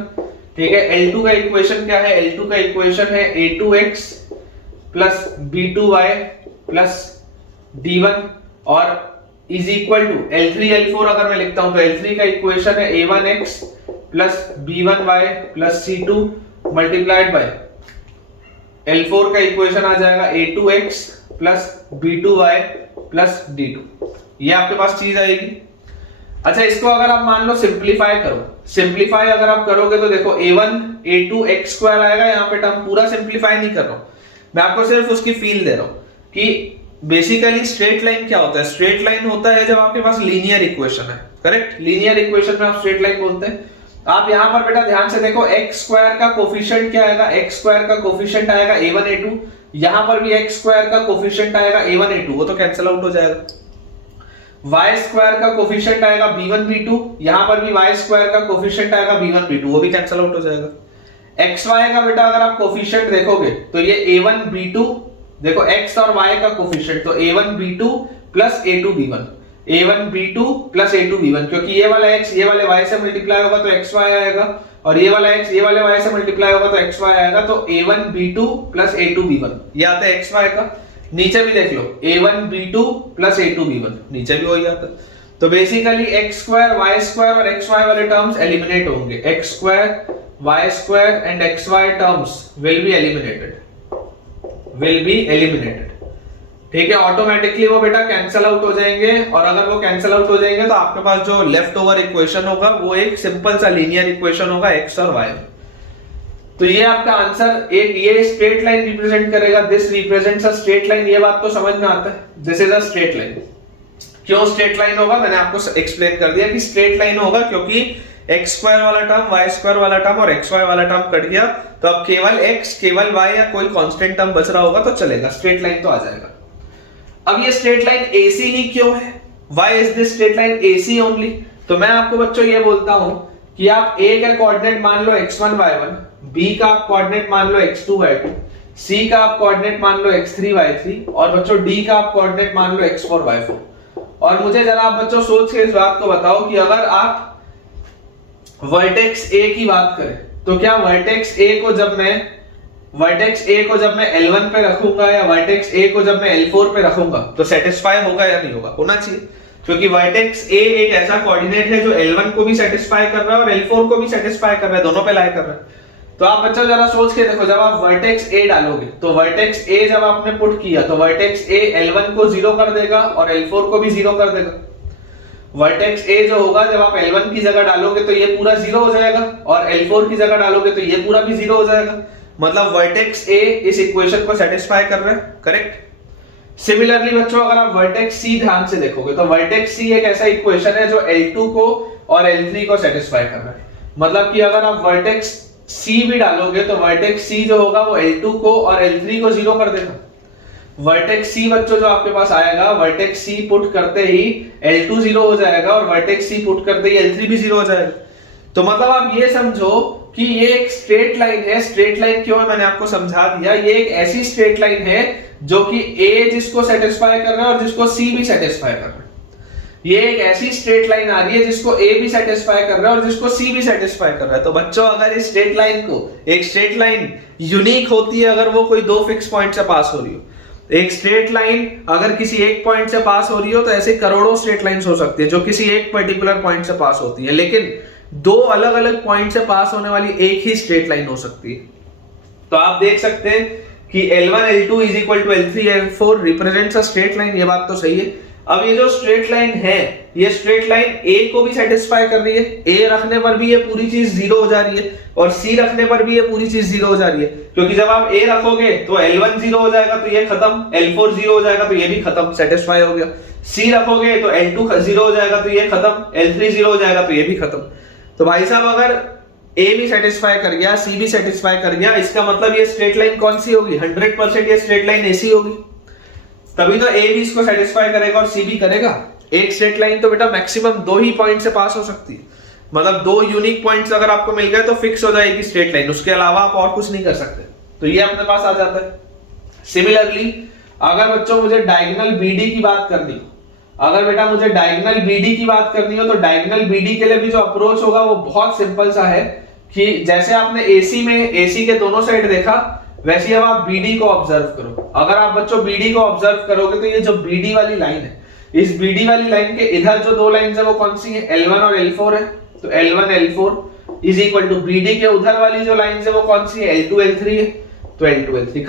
ठीक है, L2 का इक्वेशन क्या है, L2 का इक्वेशन है a2x plus b2y plus d1, और is equal to L3 L4 अगर मैं लिखता हूं तो L3 का इक्वेशन है a1x plus b1y plus c2 multiplied by L4 का इक्वेशन आ जाएगा a2x plus b2y plus d2। ये आपके पास चीज आएगी। अच्छा, इसको अगर आप मान लो सिंप्लीफाई करो, सिंप्लीफाई अगर आप करोगे तो देखो a1 a2 x स्क्वायर आएगा। यहाँ पे टर्म पूरा सिंप्लीफाई नहीं कर रहा हूं मैं, आपको सिर्फ उसकी फील दे रहा हूं कि बेसिकली स्ट्रेट लाइन क्या होता है। स्ट्रेट लाइन होता है जब आपके पास लीनियर इक्वेशन है, करेक्ट। लीनियर इक्वेशन में आप स्ट्रेट लाइन बोलते हैं। आप यहां पर बेटा ध्यान से देखो, x स्क्वायर का कोफिशिएंट क्या आएगा, x स्क्वायर का कोफिशिएंट आएगा a1 a2। यहां पर भी x स्क्वायर का कोफिशिएंट आएगा a1 a2, वो तो कैंसिल आउट हो जाएगा। y स्क्वायर का कोफिशिएंट आएगा b1 b2, यहां पर भी y स्क्वायर का कोफिशिएंट आएगा b1 b2, वो भी कैंसिल आउट हो जाएगा। xy का बेटा अगर आप कोफिशिएंट देखोगे तो ये a1 b2, देखो x और y का कोफिशिएंट तो a1 b2 plus a2 b1, a1 b2 plus a2 b1, क्योंकि ये वाला x ये वाले y से मल्टीप्लाई होगा तो xy आएगा, और ये वाला x ये वाले y से मल्टीप्लाई होगा तो xy आएगा। तो a1 b2 plus a2 b1 ये आता है xy का। नीचे भी देख लो, a1 b2 plus a2 b1, नीचे भी वही आता है। तो basically x square y square और xy वाले टर्म्स एलिमिनेट होंगे। x square y square and xy terms will be eliminated, ठीक है। ऑटोमेटिकली वो बेटा कैंसिल आउट हो जाएंगे, और अगर वो कैंसिल आउट हो जाएंगे तो आपके पास जो लेफ्ट ओवर इक्वेशन होगा वो एक सिंपल सा लीनियर इक्वेशन होगा x और y। तो ये आपका आंसर एक ये स्ट्रेट लाइन रिप्रेजेंट करेगा, this represents a straight line. ये बात तो समझ में आता है, this is a straight line. क्यों स्ट्रेट लाइन होगा मैंने आपको एक्सप्लेन कर दिया कि स्ट्रेट लाइन होगा क्योंकि x स्क्वायर वाला टर्म y स्क्वायर वाला टर्म और xy वाला टर्म कट गया, तो अब केवल x केवल y या कोई कांस्टेंट टर्म बच रहा होगा तो चलेगा, स्ट्रेट लाइन तो आ जाएगा। अब ये स्ट्रेट लाइन AC ही क्यों है, why is this straight line AC only? तो मैं आपको बच्चों ये बोलता हूं कि आप A का कोऑर्डिनेट मान लो x1 y1, B का आप कोऑर्डिनेट मान लो x2 y2, C का आप कोऑर्डिनेट मान लो x3 y3, और बच्चों D का आप कोऑर्डिनेट मान लो x4 y4। और मुझे जरा आप बच्चों सोच के इस बात को बताओ कि अगर आप वर्टेक्स A की बात करें तो क्या वर्टेक्स A को जब मैं L1 पे रखूंगा या वर्टेक्स A को जब मैं L4 पे रखूंगा तो सेटिस्फाई होगा या नहीं होगा? होना चाहिए, क्योंकि वर्टेक्स A एक ऐसा कोऑर्डिनेट है जो L1 को भी सेटिस्फाई कर रहा है और L4 को भी सेटिस्फाई कर रहा है, दोनों पे लाई कर रहा है। तो आप बच्चों जरा सोच के देखो, जब आप वर्टेक्स A डालोगे तो वर्टेक्स A जब आपने पुट किया तो वर्टेक्स A L1 को 0 कर देगा और L4 को भी 0 कर देगा। वर्टेक्स A जो होगा जब आप L1 की जगह डालोगे तो ये पूरा 0 हो जाएगा, और L4 की जगह डालोगे तो ये पूरा भी 0 हो जाएगा। मतलब वर्टेक्स A इस इक्वेशन को सेटिस्फाई कर रहा है, करेक्ट। सिमिलरली बच्चों अगर आप वर्टेक्स C ध्यान से देखोगे तो वर्टेक्स C एक ऐसा इक्वेशन है जो L2 को और L3 को सेटिस्फाई कर रहा है। मतलब कि अगर आप वर्टेक्स C भी डालोगे तो वर्टेक्स C जो होगा वो L2 को और L3 को 0 कर देगा। वर्टेक्स C बच्चों जो आपके पास आएगा, वर्टेक्स C पुट करते ही L2 0 हो जाएगा और वर्टेक्स C पुट करते ही L3 भी 0 हो जाएगा। तो मतलब आप ये समझो कि ये एक स्ट्रेट लाइन है। स्ट्रेट लाइन क्यों है मैंने आपको समझा दिया। ये एक ऐसी स्ट्रेट लाइन है जो कि A जिसको सेटिस्फाई कर रहा है और जिसको C भी सेटिस्फाई कर रहा है। ये एक ऐसी स्ट्रेट लाइन आ रही है जिसको A भी सेटिस्फाई कर रहा है और जिसको C भी सेटिस्फाई कर रहा है। तो बच्चों अगर इस स्ट्रेट लाइन को, एक स्ट्रेट लाइन यूनिक होती है अगर वो कोई दो फिक्स पॉइंट से पास हो रही हो। एक स्ट्रेट लाइन अगर किसी एक पॉइंट से पास हो रही हो तो ऐसे करोड़ों स्ट्रेट लाइंस हो सकती है जो किसी एक पर्टिकुलर पॉइंट से पास होती है, लेकिन दो अलग अलग पॉइंट से पास होने वाली एक ही स्ट्रेट लाइन हो सकती है। तो आप देख सकते हैं कि L1 L2 is equal to L3 L4 represents a straight line. ये बात तो सही है। अब ये जो स्ट्रेट लाइन है, ये स्ट्रेट लाइन A को भी सेटिस्फाई कर रही है। A रखने पर भी ये पूरी चीज 0 हो जा रही है और C रखने पर भी ये पूरी चीज 0 हो जा रही है, क्योंकि जब आप A रखोगे तो L1 0 हो जाएगा तो ये खत्म, L4 0 हो जाएगा तो ये भी खत्म, सेटिस्फाई हो गया। C रखोगे तो L2 0 हो जाएगा तो ये खत्म, L3 0 हो जाएगा तो ये भी खत्म। तो भाई साहब अगर A भी सेटिस्फाई कर गया, C भी सेटिस्फाई कर गया, इसका मतलब ये स्ट्रेट लाइन कौन सी होगी? 100% ये स्ट्रेट लाइन AC होगी। तभी तो A भी इसको सेटिस्फाई करेगा और C भी करेगा। एक स्ट्रेट लाइन तो बेटा मैक्सिमम दो ही पॉइंट से पास हो सकती है। मतलब दो यूनिक पॉइंट्स अगर आपको मिल गए तो फिक्स हो जाएगी स्ट्रेट लाइन, उसके अलावा आप और कुछ नहीं कर सकते। तो ये अपने पास आ जाता है। सिमिलरली अगर बच्चों मुझे डायगोनल BD की बात करनी हो, अगर बेटा मुझे डायगोनल BD की बात करनी हो तो डायगोनल BD के लिए भी जो अप्रोच होगा वो बहुत सिंपल सा है कि जैसे आपने AC के दोनों साइड देखा, वैसे अब आप BD को ऑब्जर्व करो। अगर आप बच्चों BD को ऑब्जर्व करोगे तो ये जो BD वाली लाइन है, इस BD वाली लाइन के इधर जो दो लाइंस है वो कौन सी है? L1 और L4 है। तो L1 L4 is equal to BD के उधर वाली जो लाइंस है वो कौन सी है? L2 L3 है। तो L2 L3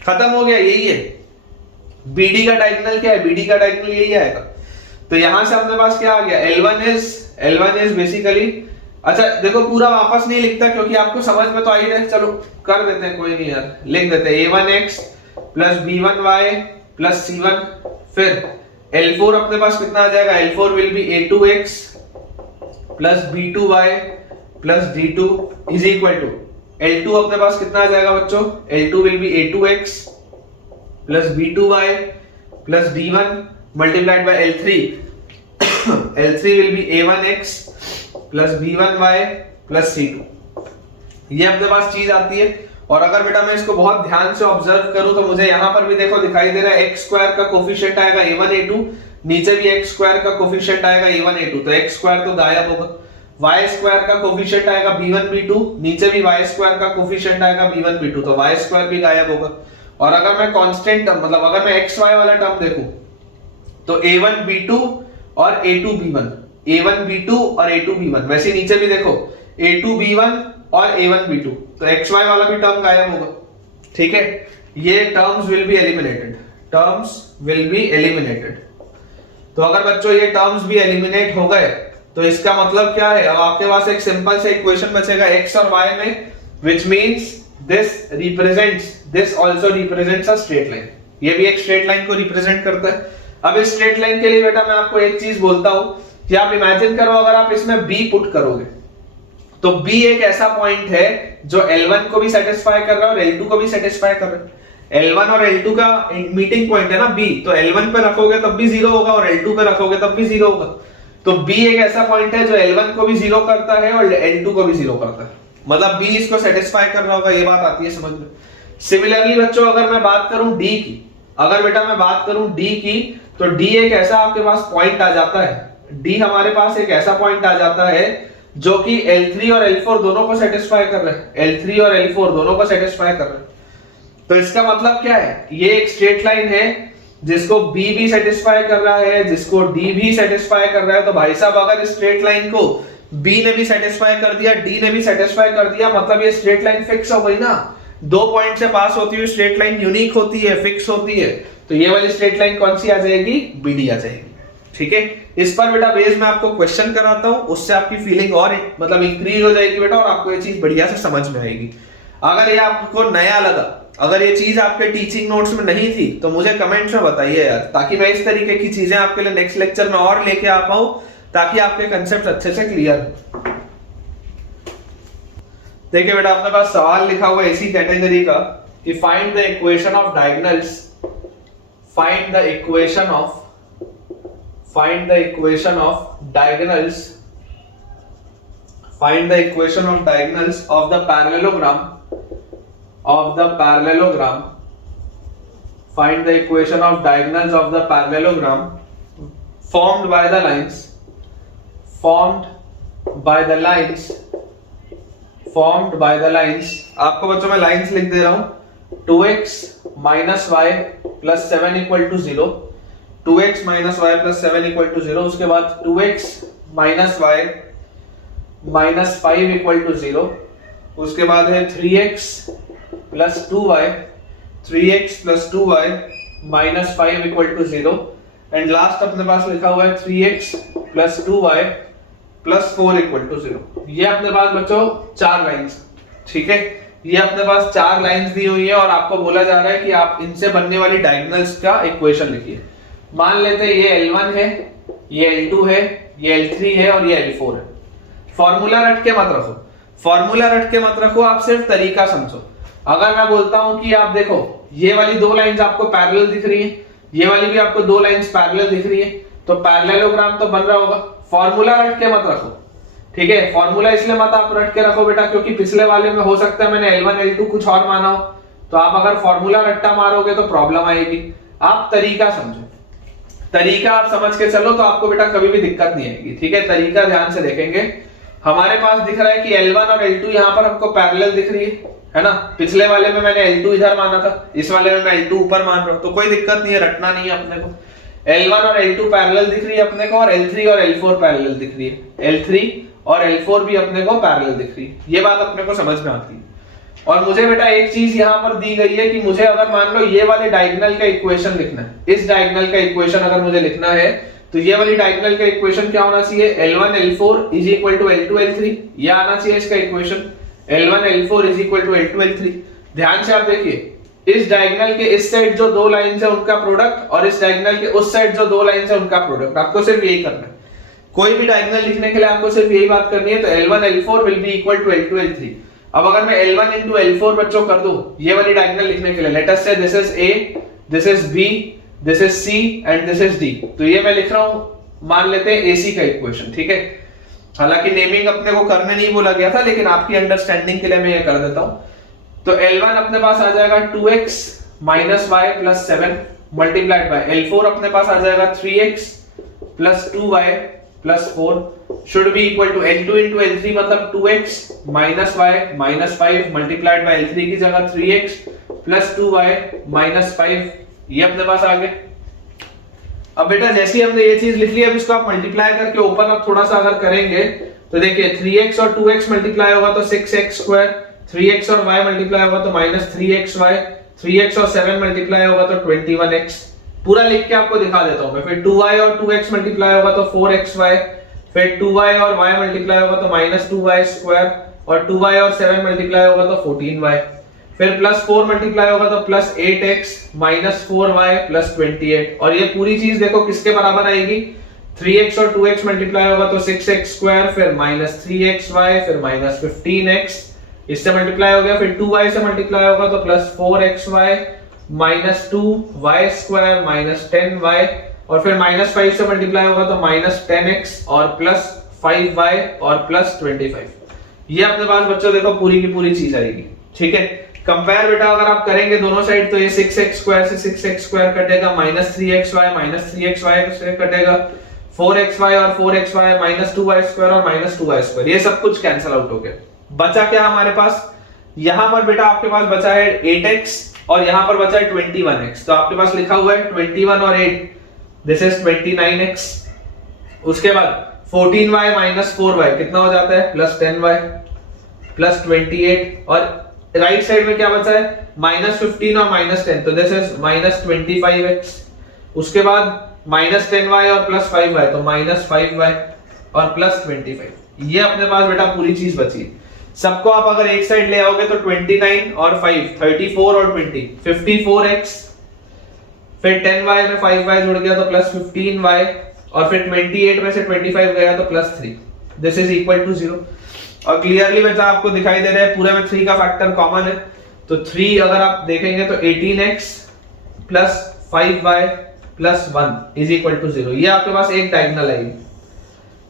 खत्म हो गया। यही है BD का डायगोनल। क्या है BD का डायगोनल? यही आएगा। तो यहां से अपने पास क्या आ गया, L1 इज बेसिकली, अच्छा देखो पूरा वापस नहीं लिखता क्योंकि आपको समझ में तो आ ही रहा है, चलो कर देते हैं, कोई नहीं यार, लिख देते हैं A1x plus B1y plus C1, फिर L4 अपने पास कितना आ जाएगा, L4 will be A2x plus B2y plus D2 is equal to L2 अपने पास कितना आ जाएगा बच्चों, L2 will be A2x plus B2y plus D1 multiplied by L3 L3 will be A1x plus B1y plus C2, ये अपने पास चीज आती है। और अगर बेटा मैं इसको बहुत ध्यान से ऑब्जर्व करूं तो मुझे यहां पर भी देखो दिखाई दे रहा है x स्क्वायर का कोफिशिएंट आएगा A1 A2, नीचे भी x स्क्वायर का कोफिशिएंट आएगा A1 A2, तो x स्क्वायर तो गायब होगा, y स्क्वायर का कोफिशिएंट आएगा B1 B2, नीचे भी y स्क्वायर का कोफिशिएंट आएगा B1 B2, तो y स्क्वायर भी गायब होगा। और अगर मैं कांस्टेंट टर्म मतलब अगर मैं xy वाला टर्म देखूं तो A1 B2 और A2 B1, A1 B2 और A2 B1, वैसे नीचे भी देखो A2 B1 और A1 B2, तो xy वाला भी टर्म गायब होगा, ठीक है, ये terms will be eliminated, terms will be eliminated. तो अगर बच्चों ये टर्म्स भी एलिमिनेट हो गए तो इसका मतलब क्या है, अब आपके पास एक सिंपल सा इक्वेशन बचेगा x और y में, which means this also represents a straight line, ये भी एक स्ट्रेट लाइन को रिप्रेजेंट करता है। अब इस स्ट्रेट लाइन के लिए बेटा मैं आपको एक चीज बोलता हूं कि आप इमेजिन करो अगर आप इसमें b पुट करोगे तो b एक ऐसा पॉइंट है जो L1 को भी सेटिस्फाई कर रहा है और L2 को भी सेटिस्फाई कर रहा है। L1 और L2 का मीटिंग पॉइंट है ना b, तो L1 पे रखोगे तब भी 0 होगा और L2 पे रखोगे तब भी 0 होगा। तो b एक ऐसा पॉइंट है जो L1 को भी 0 करता है और L2 को भी 0 करता है, मतलब b इसको सेटिस्फाई कर रहा होगा, ये बात आती है समझ में। सिमिलरली बच्चों अगर मैं बात करूं d की, अगर बेटा मैं बात करूं d की, तो d एक ऐसा आपके पास पॉइंट आ जाता है, d हमारे पास एक ऐसा पॉइंट आ जाता है जो कि L3 और L4 दोनों को सेटिस्फाई कर रहे हैं, L3 और L4 दोनों को सेटिस्फाई कर रहे हैं। तो इसका मतलब क्या है, ये एक स्ट्रेट लाइन है जिसको B भी सेटिस्फाई कर रहा है, जिसको D भी सेटिस्फाई कर रहा है। तो भाई साहब अगर इस स्ट्रेट लाइन को B ने भी सेटिस्फाई कर दिया, D ने भी सेटिस्फाई कर दिया, मतलब ये स्ट्रेट लाइन फिक्स हो गई ना, दो पॉइंट से पास होती हुई स्ट्रेट लाइन यूनिक होती है, फिक्स होती है, तो ये वाली स्ट्रेट लाइन कौन सी आ जाएगी, BD आ जाएगी, ठीक है। इस पर बेटा बेस मैं आपको क्वेश्चन कराता हूं, उससे आपकी फीलिंग और मतलब इंक्रीज हो जाएगी बेटा, और आपको ये चीज बढ़िया से समझ में आएगी। अगर ये आपको नया लगा, अगर ये चीज आपके टीचिंग नोट्स में नहीं थी तो मुझे कमेंट्स में बताइए यार, ताकि मैं इस तरीके की चीजें आपके लिए नेक्स्ट लेक्चर में और लेके आ पाऊं, ताकि आपके कंसेप्ट अच्छे से क्लियर हो। देखिए बेटा अपने पास सवाल लिखा हुआ है इसी कैटेगरी का कि find the equation of diagonals, find the equation of diagonals, find the equation of diagonals of the parallelogram, find the equation of diagonals of the parallelogram formed by the lines, आपको बच्चों मैं lines लिख दे रहा हूं, 2x minus y plus 7 equal to 0, 2x minus y plus 7 equal to 0, उसके बाद 2x minus y minus 5 equal to 0, उसके बाद है 3x plus 2y, 3x plus 2y minus 5 equal to 0, and last अपने पास लिखा हुआ है 3x plus 2y plus 4 equal to 0। ये अपने पास बच्चों चार लाइंस, ठीक है, ये अपने पास चार लाइंस दी हुई है और आपको बोला जा रहा है कि आप इनसे बनने वाली डायगोनल्स का इक्वेशन लिखिए। मान लेते हैं ये L1 है, ये L2 है, ये L3 है और ये L4 है। फॉर्मूला रट के मत रखो, आप सिर्फ तरीका समझो। अगर मैं बोलता हूं कि आप देखो ये वाली दो लाइंस आपको पैरेलल दिख रही है, ये वाली भी आपको दो लाइंस पैरेलल दिख रही है, तो पैरेललोग्राम तो बन रहा होगा। फॉर्मूला रट के मत रखो, ठीक है, फॉर्मूला इसलिए मत आप रट के रखो बेटा क्योंकि पिछले वाले में हो सकता है मैंने L1 L2 कुछ और माना हो, तो आप अगर फॉर्मूला रट्टा मारोगे तो प्रॉब्लम आएगी। आप तरीका समझो, तरीका आप समझ के चलो तो आपको बेटा कभी भी दिक्कत नहीं आएगी, ठीक है। तरीका ध्यान से देखेंगे, हमारे पास दिख रहा है कि L1 और L2 यहाँ पर हमको पैरेलल दिख रही है ना, पिछले वाले में मैंने L2 इधर माना था, इस वाले में मैं L2 ऊपर मान रहा हूँ, तो कोई दिक्कत नहीं है, रटना नहीं है अपने को। L1 और L2 पैरेलल दिख रही है अपने को, और L3 और L4 पैरेलल दिख रही है, L3 और L4 भी अपने को पैरेलल दिख रही है, ये बात अपने को समझ में आती है। और मुझे बेटा एक चीज यहाँ पर दी गई है कि मुझे अगर मान लो ये वाले डायगोनल का इक्वेशन लिखना है, इस डायगोनल का इक्वेशन अगर मुझे लिखना है तो ये वाली डायगोनल का इक्वेशन क्या होना चाहिए, L1 L4 is equal to L2 L3, ये आना चाहिए इसका equation L1 L4 is equal to L2 L3। ध्यान से आप देखिए इस डायगोनल के इस साइड जो दो लाइंस है उनका प्रोडक्ट और इस डायगोनल के उस साइड जो दो लाइंस है उनका प्रोडक्ट, आपको सिर्फ यही करना है। कोई भी डायगोनल लिखने के लिए आपको सिर्फ यही बात करनी है। तो L1 L4 will be equal to L2 L3। अब अगर मैं L1 into L4 बच्चों कर दूं ये वाली डायगोनल लिखने के लिए, लेट अस से this is A, this is B, this is C and this is D, तो ये मैं लिख रहा हूं, मान लेते हैं AC का इक्वेशन, ठीक है। हालांकि नेमिंग अपने को करने नहीं बोला गया था, लेकिन आपकी अंडरस्टैंडिंग के लिए मैं ये कर देता हूं। तो L1 अपने पास आ जाएगा 2x minus y plus 7 multiplied by L4 अपने पास आ जाएगा 3x plus 2y plus 4 should be equal to L2 into L3 मतलब 2x minus y minus 5 multiplied by L3 की जगह 3x plus 2y minus 5, ये अपने पास आ गया। अब बेटा जैसे ही हमने ये चीज लिख ली, अब इसको आप मल्टीप्लाई करके ओपन अप थोड़ा सा अगर करेंगे तो देखिए 3x और 2x मल्टीप्लाई होगा तो 6x स्क्वायर, 3x और y मल्टीप्लाई होगा तो माइनस 3xy, 3x और 7 मल्टीप्लाई होगा तो 21x। पूरा लिख के आपको दिखा देता हूं मैं। फिर 2y और 2x मल्टीप्लाई होगा तो 4xy, फिर 2y और y मल्टीप्लाई होगा तो माइनस 2y स्क्वायर, और 2y और 7 मल्टीप्लाई होगा तो 14y, फिर प्लस 4 मल्टीप्लाई होगा तो plus 8x minus 4y plus 28। और ये पूरी चीज देखो किसके बराबर आएगी, 3x और 2x मल्टीप्लाई होगा तो 6x स्क्वायर, फिर माइनस 3xy, फिर माइनस 15x, इससे मल्टीप्लाई हो गया, फिर 2y से मल्टीप्लाई होगा तो plus 4xy minus 2y square minus 10y, और फिर माइनस 5 से मल्टीप्लाई होगा तो माइनस 10x और प्लस 5y और प्लस 25। ये अपने पास बच्चों देखो पूरी की पूरी चीज आएगी, ठीक है। कंपेयर बेटा अगर आप करेंगे दोनों साइड तो ये 6x स्क्वायर से 6x स्क्वायर कटेगा, माइनस 3xy से कटेगा, 4xy और 4xy माइनस 2y स्क्वायर और माइनस 2y स्क्वायर, ये सब कुछ कैंसिल आउट हो गया। बचा क्या हमारे पास, यहां पर बेटा आपके पास बचा है 8x और यहां पर बचा है 21x, तो आपके पास लिखा हुआ है 21 और 8, दिस इज 29x। उसके बाद 14y माइनस 4y कितना हो जाता है, प्लस 10y प्लस 28, और राइट साइड में क्या बचा है, माइनस 15 और माइनस 10, तो दिस इज माइनस 25x। उसके बाद माइनस 10y और प्लस 5y, तो माइनस 5y और प्लस 25। ये अपने पास बेटा पूरी चीज बची। सबको आप अगर एक साइड ले आओगे तो 29 और 5 34 और 20 54x, फिर 10y में 5y जुड़ गया तो प्लस 15y, और फिर 28 में से 25 गया तो plus 3, this is equal to 0। और क्लियरली बेटा आपको दिखाई दे रहा है पूरे में 3 का फैक्टर कॉमन है, तो 3 अगर आप देखेंगे तो 18x plus 5y plus 1 is equal to 0। ये आपके पास एक डायगोनल आएगी,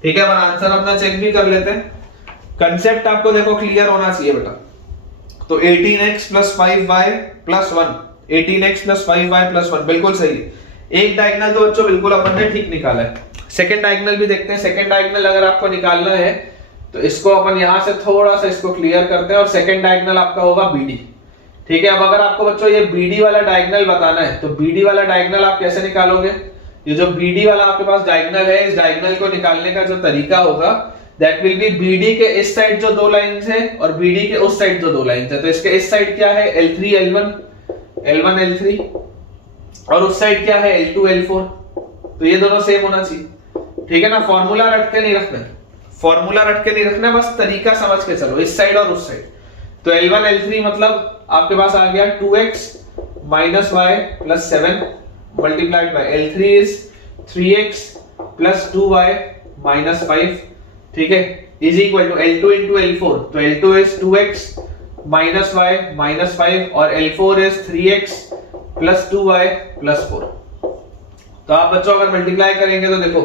ठीक है। अपन आंसर अपना चेक भी कर लेते हैं। कंसेप्ट आपको देखो क्लियर होना चाहिए बेटा। तो 18x plus 5y plus 1, 18x plus 5y plus 1 बिल्कुल सही है। एक डायगोनल तो बच्चों बिल्कुल अपन ने ठीक निकाला है। सेकंड डायगोनल भी देखते हैं। सेकंड डायगोनल अगर आपको निकालना है तो इसको अपन यहां से थोड़ा सा इसको क्लियर करते हैं, और सेकंड डायगोनल आपका होगा BD, ठीक है। अब अगर आपको बच्चों ये BD वाला डायगोनल बताना है तो BD वाला डायगोनल आप कैसे निकालोगे, ये जो BD वाला आपके पास डायगोनल है, इस डायगोनल को निकालने का जो तरीका होगा दैट विल बी BD के इस साइड जो दो लाइंस है और BD के उस साइड जो दो लाइंस है। तो इसके इस साइड क्या है, L3 L1 L3, और उस साइड क्या है, L2 L4। तो ये दोनों सेम होना चाहिए, ठीक है ना। फॉर्मूला रट के नहीं रखना, फॉर्मूला रट के नहीं रखना, बस तरीका समझ के चलो, इस साइड और उस साइड। तो L1 L3 मतलब आपके पास आ गया 2x minus y plus 7 multiplied by L3 is 3x plus 2y minus 5, ठीक है, is equal to L2 into L4। तो L2 is 2x minus y minus 5 और L4 is 3x plus 2y plus 4। तो आप बच्चों अगर मल्टीप्लाई करेंगे तो देखो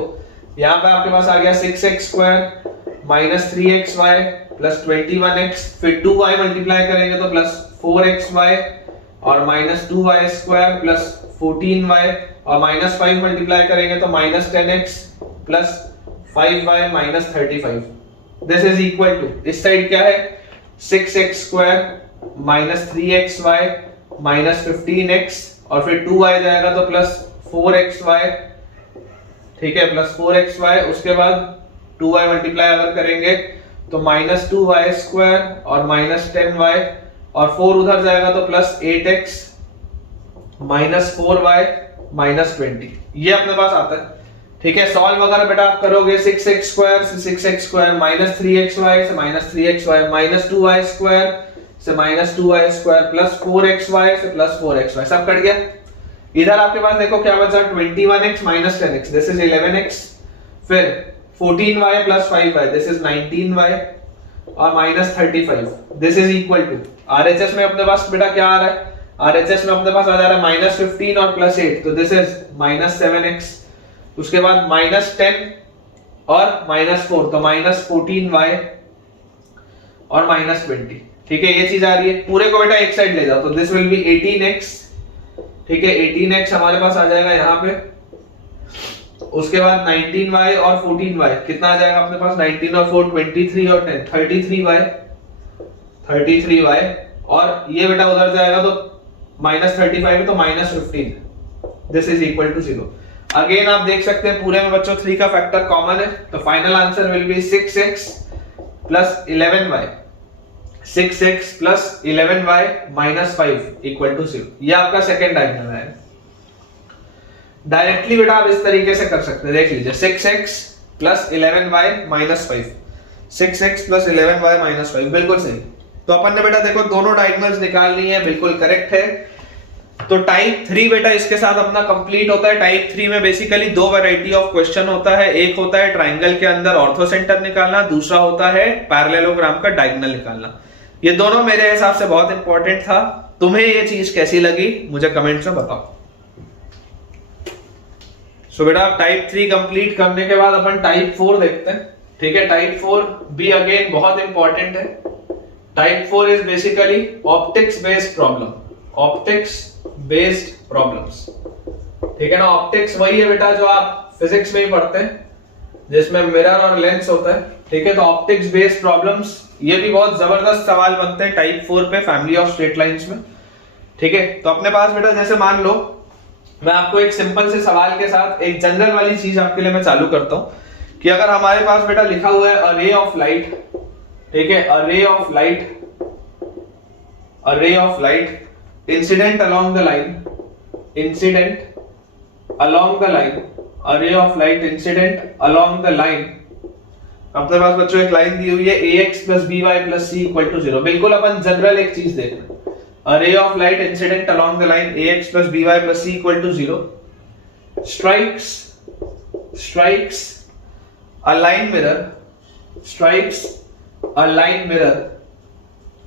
यहाँ पे आपके पास आ गया 6x square minus 3xy plus 21x, फिर 2y मल्टीप्लाई करेंगे तो प्लस 4xy और minus 2y square plus 14y, और माइनस 5 मल्टीप्लाई करेंगे तो minus 10x plus 5y minus 35, this is equal to, इस साइड क्या है 6x square minus 3xy minus 15x, और फिर 2y जाएगा तो प्लस 4xy, ठीक है, प्लस 4xy। उसके बाद 2y मल्टीप्लाई अगर करेंगे तो माइनस 2y स्क्वायर और माइनस 10y, और 4 उधर जाएगा तो plus 8x minus 4y minus 20, ये अपने पास आता है, ठीक है, सॉल्व अगर बेटा आप करोगे 6x स्क्वायर से 6x स्क्वायर माइनस 3xy से minus 3xy minus 2y square से minus 2y square plus 4xy से प्लस 4xy, सब कट गया। इधर आपके पास देखो क्या बचा, 21x minus 10x, this is 11x, फिर 14y plus 5y, this is 19y और minus 35, this is equal to RHS में अपने पास बेटा क्या आ रहा है, आरएचएस में अपने पास आ जा रहा है माइनस 15 और प्लस 8, तो दिस इज माइनस 7x, उसके बाद माइनस 10 और माइनस 4, तो माइनस 14y और माइनस 20। ठीक है, ये चीज आ रही है, पूरे को बेटा एक साइड ले जाओ, तो दिस विल बी 18x। ठीक है, 18x हमारे पास आ जाएगा यहाँ पे, उसके बाद 19y और 14y कितना आ जाएगा अपने पास, 19 और 4 23 और 10 33y और ये बेटा उधर जाएगा तो माइनस 35 है तो minus 15, this is equal to 0। Again आप देख सकते हैं पूरे में बच्चों 3 का फैक्टर कॉमन है, तो final answer will be 6x plus 11y, 6x plus 11y minus 5 equal to 0। ये आपका सेकेंड डायगोनल है। डायरेक्टली बेटा आप इस तरीके से कर सकते हैं, देख लीजिए 6x plus 11y minus 5, 6x plus 11y minus 5, बिल्कुल सही। तो अपन ने बेटा देखो दोनों डायगोनल्स निकाल ली है, बिल्कुल करेक्ट है। तो टाइप 3 बेटा इसके साथ अपना कंप्लीट होता है। टाइप 3 में बेसिकली दो वैरायटी ऑफ क्वेश्चन होता है, एक होता है ट्राइंगल के अंदर ऑर्थो सेंटर निकालना, दूसरा होता है पैरेललोग्राम का डायगोनल निकालना। ये दोनों मेरे हिसाब से बहुत इंपॉर्टेंट था। तुम्हें ये चीज कैसी लगी मुझे कमेंट्स में बताओ। सो बेटा टाइप 3 कंप्लीट करने के बाद अपन टाइप 4 देखते हैं। ठीक है, टाइप 4 भी अगेन बहुत इंपॉर्टेंट है। Type 4 is basically optics based problem, optics based problems. ठीक है ना, ऑप्टिक्स वही है बेटा जो आप फिजिक्स में ही पढ़ते हैं, जिसमें मिरर और लेंस होता है। ठीक है, तो ऑप्टिक्स बेस्ड प्रॉब्लम्स ये भी बहुत जबरदस्त सवाल बनते हैं टाइप 4 पे फैमिली ऑफ स्ट्रेट लाइंस में। ठीक है, तो अपने पास बेटा जैसे मान लो मैं आपको एक सिंपल से सवाल के साथ एक जनरल वाली चीज आपके लिए मैं चालू करता हूं कि अगर हमारे पास बेटा लिखा हुआ है अ रे ऑफ लाइट, ठीक है, अ रे ऑफ लाइट, अ रे of light incident along the line, incident along the line, अ रे of light incident along the line. अपने पास बच्चों एक लाइन दी हुई है ax plus by plus c equal to 0। बिल्कुल अपन जनरल एक चीज देख रहे हैं, a ray of light incident along the line ax plus by plus c equal to 0 strikes a line mirror, strikes a line mirror,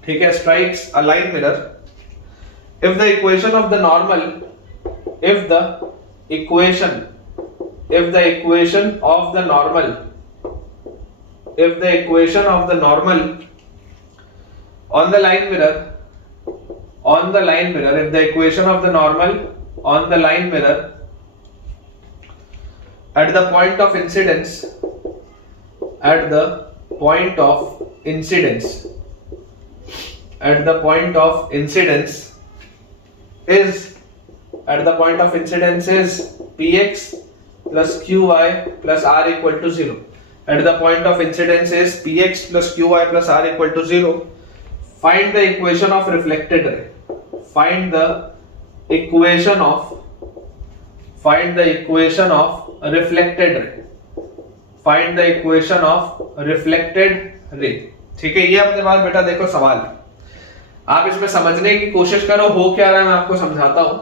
ठीक है, strikes a line mirror if the equation of the normal, if the equation of the normal, if the equation of the normal on the line mirror, on the line mirror, if the equation of the normal on the line mirror at the point of incidence, at the point of incidence, at the point of incidence is, at the point of incidence is px plus qy plus r equal to 0, at the point of incidence is px plus qy plus r equal to 0, find the equation of reflected ray, find the equation of reflected ray, find the equation of reflected ray। ठीक है, ये अपने पास बेटा देखो सवाल है, आप इसमें समझने की कोशिश करो हो क्या रहा है, मैं आपको समझाता हूं।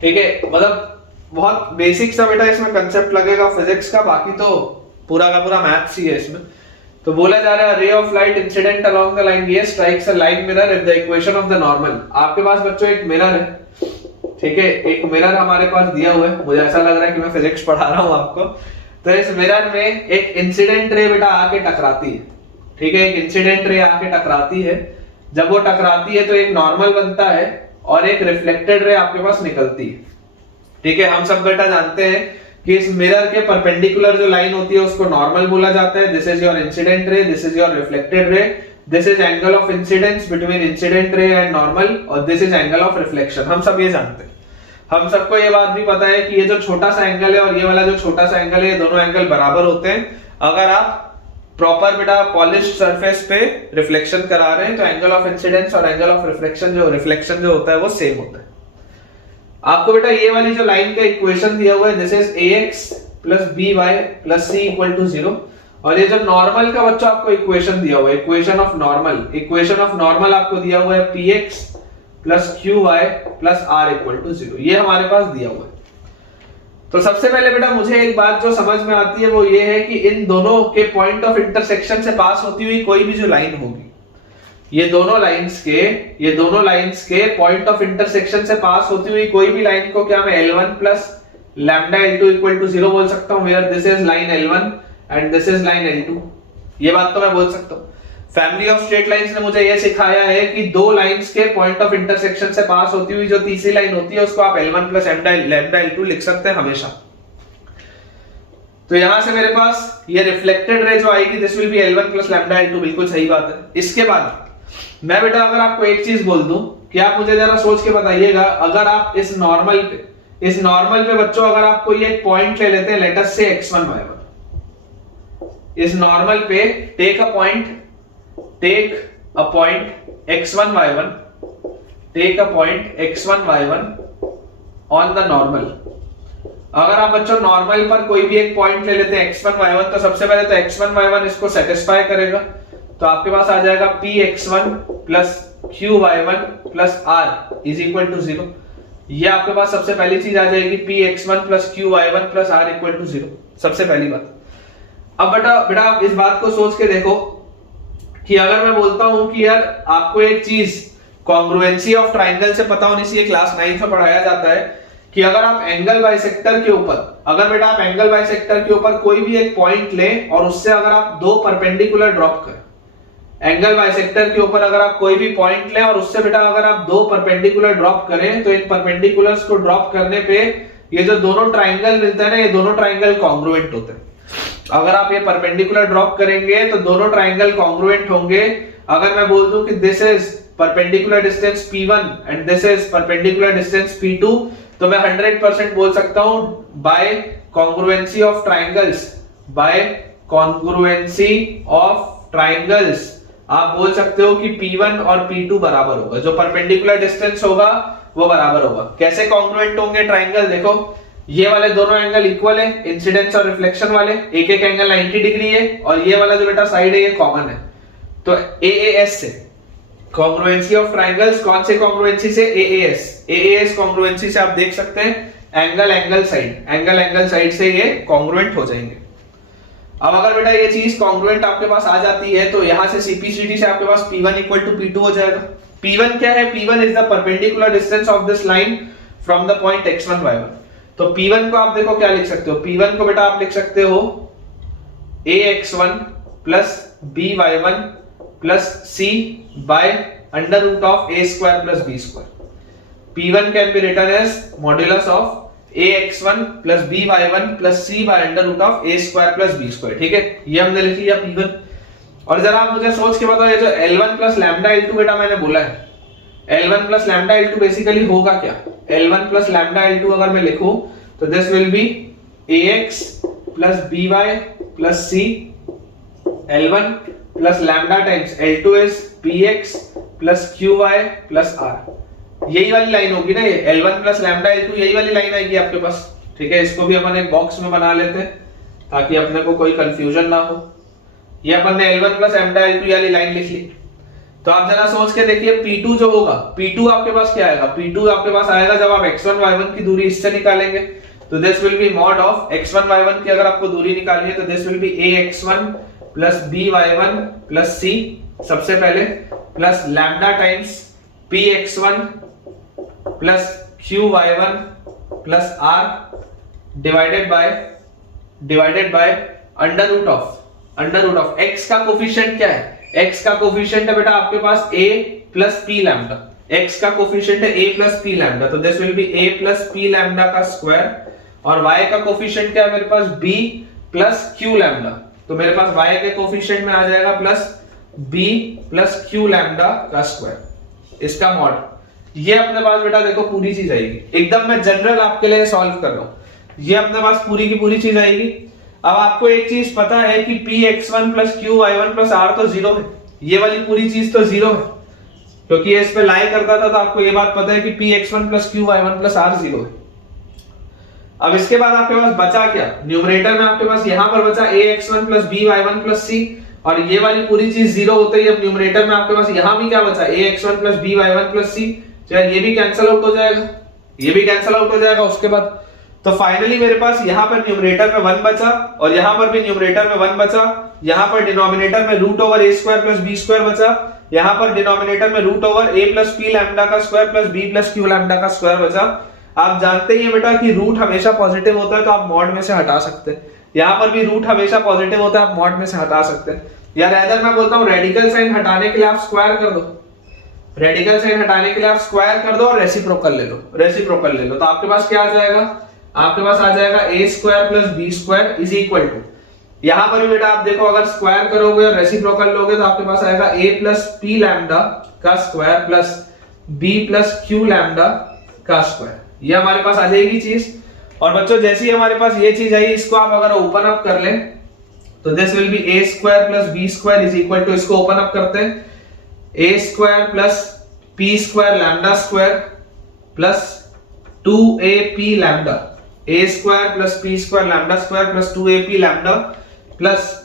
ठीक है, मतलब बहुत बेसिक सा बेटा इसमें कंसेप्ट लगेगा फिजिक्स का, बाकी तो पूरा का पूरा मैथ्स ही है इसमें। तो बोला जा रहा है ray of light incident along the line ये strikes a line mirror if the equation of the normal. आपके पास बच्चों एक मिरर है, ठीक है, एक मिरर हमारे पास दिया हुआ है, मुझे ऐसा लग रहा है कि मैं फिजिक्स पढ़ा रहा हूं आपको। तो इस मिरर में एक इंसिडेंट रे बेटा आके टकराती है। ठीक है, एक इंसिडेंट रे आके टकराती है, जब वो टकराती है तो एक नॉर्मल बनता है और एक रिफ्लेक्टेड रे आपके पास निकलती है। ठीक है, हम सब बेटा जानते हैं कि इस मिरर के परपेंडिकुलर जो लाइन होती है उसको नॉर्मल बोला जाता है। This is your incident ray, this is your reflected ray, this is angle of incidence between incident ray and normal, और this is angle of reflection. हम सब ये जानते हैं, हम सबको ये बात भी पता है कि ये जो छोटा सा एंगल है और ये वाला जो छोटा सा एंगल है, ये दोनों एंगल बराबर होते हैं। अगर आप प्रॉपर बेटा पॉलिश्ड सरफेस पे रिफ्लेक्शन करा रहे हैं तो एंगल ऑफ इंसिडेंस और एंगल ऑफ रिफ्लेक्शन जो होता है वो सेम होता है। आपको बेटा ये वाली जो लाइन का इक्वेशन दिया हुआ है, this is ax plus b y plus c equal to 0। और ये जो नॉर्मल का बच्चों आपको इक्वेशन दिया हुआ है, इक्वेशन ऑफ नॉर्मल आपको दिया हुआ है p x plus q y plus r equal to 0, ये हमारे पास दिया हुआ है। तो सबसे पहले बेटा मुझे एक बात जो समझ में आती है वो ये है कि इन दोनों के पॉइंट ऑफ इंटरसेक्शन से पास होती हुई कोई भी जो लाइन होगी, ये दोनों लाइंस के पॉइंट ऑफ इंटरसेक्शन से पास होती हुई कोई भी लाइन को क्या मैं L1 plus lambda L2 equal to 0 बोल सकता हूं, where this is line L1 and this is line L2। ये बात तो मैं बोल सकता हूं। फैमिली ऑफ स्ट्रेट लाइंस ने मुझे ये सिखाया है कि दो लाइंस के पॉइंट ऑफ इंटरसेक्शन से पास होती हुई जो तीसरी लाइन होती है उसको आप L1 प्लस लैम्डा L2 लिख सकते हैं हमेशा। तो यहां से मेरे पास ये रिफ्लेक्टेड रे जो आएगी this will B L1 plus lambda L2, बिल्कुल सही बात है। इसके बाद मैं बेटा अगर आपको एक चीज बोल दूं कि आप मुझे जरा सोच के बताइएगा, अगर आप इस नॉर्मल पे बच्चों अगर आपको ये एक पॉइंट ले लेते हैं, लेट अस से x1 y1, इस नॉर्मल पे take a point x1 y1 on the normal. अगर आप बच्चों नॉर्मल पर कोई भी एक पॉइंट ले लेते हैं x1 y1, तो सबसे पहले तो x1 y1 इसको सेटिस्फाई करेगा, तो आपके पास आ जाएगा px1 plus qy1 plus r is equal to 0। ये आपके पास सबसे पहली चीज आ जाएगी px1 plus qy1 plus r equal to 0, सबसे पहली बात। अब बेटा आप इस बात को सोच के देखो कि अगर मैं बोलता हूं कि यार आपको एक चीज कॉन्ग्रुएंसी ऑफ ट्राइंगल से पता होनी चाहिए, क्लास 9 में पढ़ाया जाता है कि अगर आप एंगल बाइसेक्टर के ऊपर कोई भी एक पॉइंट लें और उससे अगर आप दो परपेंडिकुलर ड्रॉप करें, एंगल बाइसेक्टर के ऊपर अगर आप कोई भी पॉइंट लें और उससे बेटा अगर आप दो परपेंडिकुलर ड्रॉप करें, तो इन परपेंडिकुलर्स को ड्रॉप करने पे ये जो दोनों ट्राइंगल मिलते हैं ना, ये दोनों ट्राइंगल कॉन्ग्रुएंट होते हैं। अगर आप ये परपेंडिकुलर ड्रॉप करेंगे तो दोनों ट्राइंगल कॉन्ग्रुएंट होंगे। अगर मैं बोल दूं कि this is perpendicular distance P1 and this is perpendicular distance P2, तो मैं 100% बोल सकता हूं बाय कॉन्ग्रुएंसी ऑफ ट्राइंगल्स आप बोल सकते हो कि P1 और P2 बराबर होगा, जो परपेंडिकुलर डिस्टेंस होगा वो बराबर होगा। कैसे कॉन्ग्रुएंट होंगे ट्राइंगल, देखो ये वाले दोनों एंगल इक्वल है, इंसिडेंस और रिफ्लेक्शन वाले, एक एंगल 90 डिग्री है, और ये वाला जो बेटा साइड है ये कॉमन है। तो AAS से कॉन्ग्रुएंसी ऑफ ट्राइंगल्स, कौन से कॉन्ग्रुएंसी से, AAS कॉन्ग्रुएंसी से आप देख सकते हैं एंगल साइड से ये कॉन्ग्रुएंट हो जाएंगे। अब अगर बेटा ये चीज कॉन्ग्रुएंट आपके पास आ जाती है तो यहां से CPCD से आपके पास P1 इक्वल टू P2 हो जाएगा। P1 क्या है, P1 is the perpendicular distance of this line from the point x1 y1। तो P1 को आप देखो क्या लिख सकते हो, P1 को बेटा आप लिख सकते हो ax1 plus by1 plus c by under root of a square plus b square. P1 can be written as modulus of ax1 plus by1 plus c by under root of a square plus b square. ठीक है, ये हमने लिख लिया P1। और जरा आप मुझे सोच के बताओ, ये जो L1 प्लस लैम्डा L2 बेटा मैंने बोला है, L1 plus lambda L2 basically होगा क्या, L1 प्लस लैम्डा L2 अगर मैं लिखूं तो this will B ax plus by plus c, L1 plus lambda times L2 is px plus qy plus r। यही वाली लाइन होगी ना, ये L1 प्लस लैम्डा L2 यही वाली लाइन आएगी आपके पास। ठीक है, इसको भी अपन एक बॉक्स में बना लेते हैं ताकि अपने को कोई कंफ्यूजन ना हो। ये अपन ने L1 प्लस लैम्डा L2 वाली लाइन लिख ली। तो आप जरा सोच के देखिए P2 जो होगा, P2 आपके पास क्या आएगा, P2 आपके पास आएगा जब आप x1 y1 की दूरी इससे निकालेंगे तो this will be mod of x1 y1 की अगर आपको दूरी निकालनी है तो this will be ax1 plus by1 plus c सबसे पहले plus lambda times px1 plus qy1 plus r divided by under root of x का कोफिशिएंट क्या है, x का कोफिशिएंट है बेटा आपके पास a plus p lambda, x का कोफिशिएंट है a प्लस p लैम्डा, तो this will be a plus p lambda का स्क्वायर। और y का कोफिशिएंट क्या है मेरे पास, b प्लस q लैम्डा, तो मेरे पास y के कोफिशिएंट में आ जाएगा plus b plus q lambda का स्क्वायर, इसका मॉड। ये अपने पास बेटा देखो पूरी चीज आएगी, एकदम मैं जनरल आपके लिए सॉल्व कर रहा हूं, ये अपने पास पूरी की पूरी चीज आएगी। अब आपको एक चीज पता है कि px1 plus qy1 plus r तो 0 है, ये वाली पूरी चीज तो 0 है क्योंकि ये इस पे लाई करता था, तो आपको ये बात पता है कि px1 plus qy1 plus r 0 है। अब इसके बाद आपके पास बचा क्या, न्यूमरेटर में आपके पास यहाँ पर बचा ax1 plus by1 plus c, और ये वाली पूरी चीज जीरो होते ही अब न्यूमरेटर में आपके पास यहाँ भी क्या बचा ax1 plus by1 plus c, यार ये भी कैंसिल आउट हो जाएगा, ये भी कैंसिल आउट हो जाएगा उसके बाद। तो फाइनली मेरे पास यहाँ पर न्यूमरेटर में 1 बचा और यहाँ पर भी न्यूमरेटर में 1 बचा, यहाँ पर डिनोमिनेटर में root over a square plus b square बचा, यहाँ पर डिनोमिनेटर में root over a plus p lambda का square plus b plus q lambda का स्क्वायर बचा। आप जानते ही हैं बेटा कि रूट हमेशा पॉजिटिव होता है तो आप मॉड में से हटा सकते हैं, यहाँ पर भी रूट हमेशा पॉजिटिव होता है, आप मॉड में से हटा सकते हैं। या रेदर मैं बोलता हूँ रेडिकल साइन हटाने के लिए आप स्क्वायर कर दो, रेडिकल साइन हटाने के लिए आप स्क्वायर कर दो और रेसिप्रोकल ले लो, रेसिप्रोकल ले लो, तो आपके पास क्या आ जाएगा, आपके पास आ जाएगा a square plus b square is equal to, यहां पर भी बेटा आप देखो अगर स्क्वायर करोगे और रेसिप्रोकल लोगे तो आपके पास आएगा a प्लस p लैम्डा का square plus b plus q lambda का स्क्वायर, ये हमारे पास आ जाएगी चीज। और बच्चों जैसे ही हमारे पास ये चीज आई, इसको आप अगर ओपन अप कर लें तो this will be a square plus b square is equal to, इसको ओपन अप करते हैं, a square plus p square lambda square plus 2ab lambda, a square plus p square lambda square plus 2ab lambda plus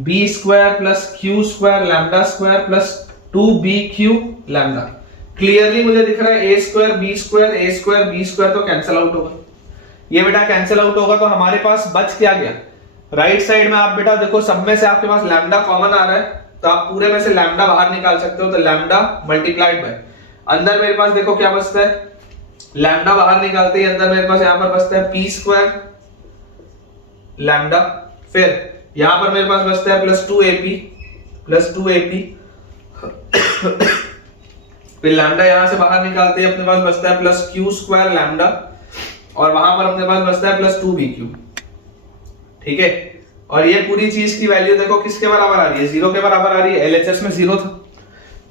b square plus q square lambda square plus 2bq lambda. Clearly मुझे दिख रहा है a square b square तो cancel out होगा, ये बेटा cancel out होगा, तो हमारे पास बच क्या गया, राइट साइड में आप बेटा देखो सब में से आपके पास लैम्डा कॉमन आ रहा है तो आप पूरे में से लैम्डा बाहर निकाल सकते हो, तो लैम्डा मल्टीप्लाइड बाय अंदर मेरे पास देखो क्या बचता है, लैम्डा बाहर निकालते ही अंदर मेरे पास यहां पर बचता है p स्क्वायर लैम्डा, फिर यहां पर मेरे पास बचता है प्लस 2ab फिर लैम्डा यहां से बाहर निकालते ही अपने पास बचता है प्लस q स्क्वायर लैम्डा, और वहां पर अपने पास बचता है प्लस 2bq, ठीक है। और ये पूरी चीज की वैल्यू देखो किसके बराबर आ रही है, 0 के बराबर आ रही है, LHS में 0 था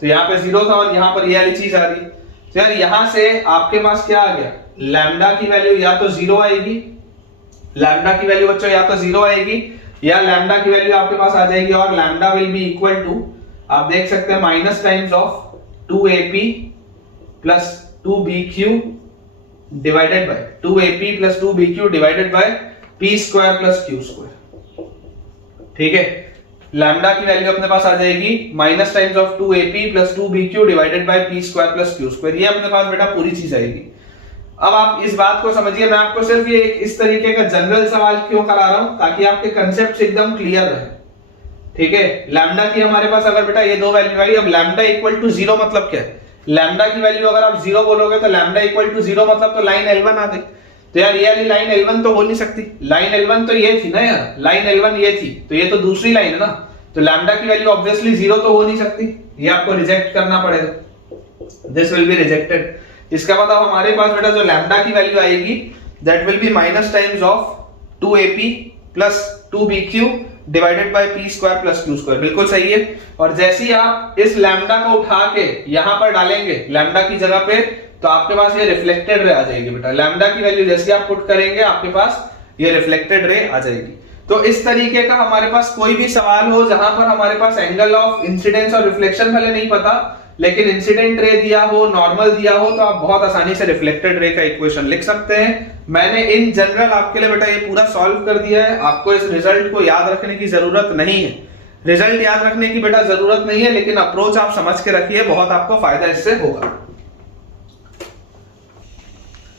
तो यहाँ पे 0 था और यहाँ पर ये वाली चीज आ रही है, तो यार यहां से आपके पास क्या आ गया, लैम्डा की वैल्यू या तो 0 आएगी, लैम्डा की वैल्यू बच्चों या तो 0 आएगी या लैम्डा की वैल्यू आपके पास आ जाएगी, और lambda will be equal to, आप देख सकते हैं minus times of 2ap plus 2bq divided by 2ap plus 2bq divided by p square plus q square, ठीक है। लैम्डा की वैल्यू अपने पास आ जाएगी minus times of 2ap plus 2bq divided by p square plus q square, ये अपने पास बेटा पूरी चीज आएगी। अब आप इस बात को समझिए, मैं आपको सिर्फ ये इस तरीके का जनरल सवाल क्यों करा रहा हूं, ताकि आपके कंसेप्ट एकदम क्लियर रहे, ठीक है। लैम्डा की हमारे पास अगर बेटा ये दो वैल्यू आई, अब लैम्डा इक्वल टू 0 मतलब क्या है, लैम्डा की वैल्यू अगर आप 0 बोलोगे तो लैम्डा इक्वल टू 0 मतलब तो लाइन L1 आ गई, तो यार ये वाली लाइन L1 तो हो नहीं सकती, लाइन L1 तो ये थी ना यार, लाइन L1 ये थी तो ये तो दूसरी लाइन है ना, तो लैम्डा की वैल्यू ऑब्वियसली 0 तो हो नहीं सकती, ये आपको रिजेक्ट करना पड़ेगा, दिस विल बी रिजेक्टेड। इसका मतलब हमारे पास बेटा जो लैम्डा की वैल्यू आएगी that will B minus times of 2ap plus 2bq divided by p square plus q square, बिल्कुल सही है। और जैसे ही आप इस लैम्डा को उठा के यहां पर डालेंगे लैम्डा की जगह पे, तो आपके पास ये रिफ्लेक्टेड रे आ जाएगी बेटा, लैम्डा की वैल्यू जैसे आप पुट करेंगे आपके पास ये रिफ्लेक्टेड रे आ जाएगी। तो इस तरीके का हमारे पास कोई भी सवाल हो जहां पर हमारे पास एंगल ऑफ इंसिडेंस और रिफ्लेक्शन भले नहीं पता, लेकिन इंसिडेंट रे दिया हो, नॉर्मल दिया हो, तो आप बहुत आसानी से रिफ्लेक्टेड रे का इक्वेशन लिख सकते हैं। मैंने इन जनरल आपके लिए बेटा ये पूरा सॉल्व कर दिया है, आपको इस रिजल्ट को याद रखने की जरूरत नहीं है, रिजल्ट याद रखने की बेटा जरूरत नहीं है, लेकिन अप्रोच आप समझ के रखिए, बहुत आपको फायदा इससे होगा।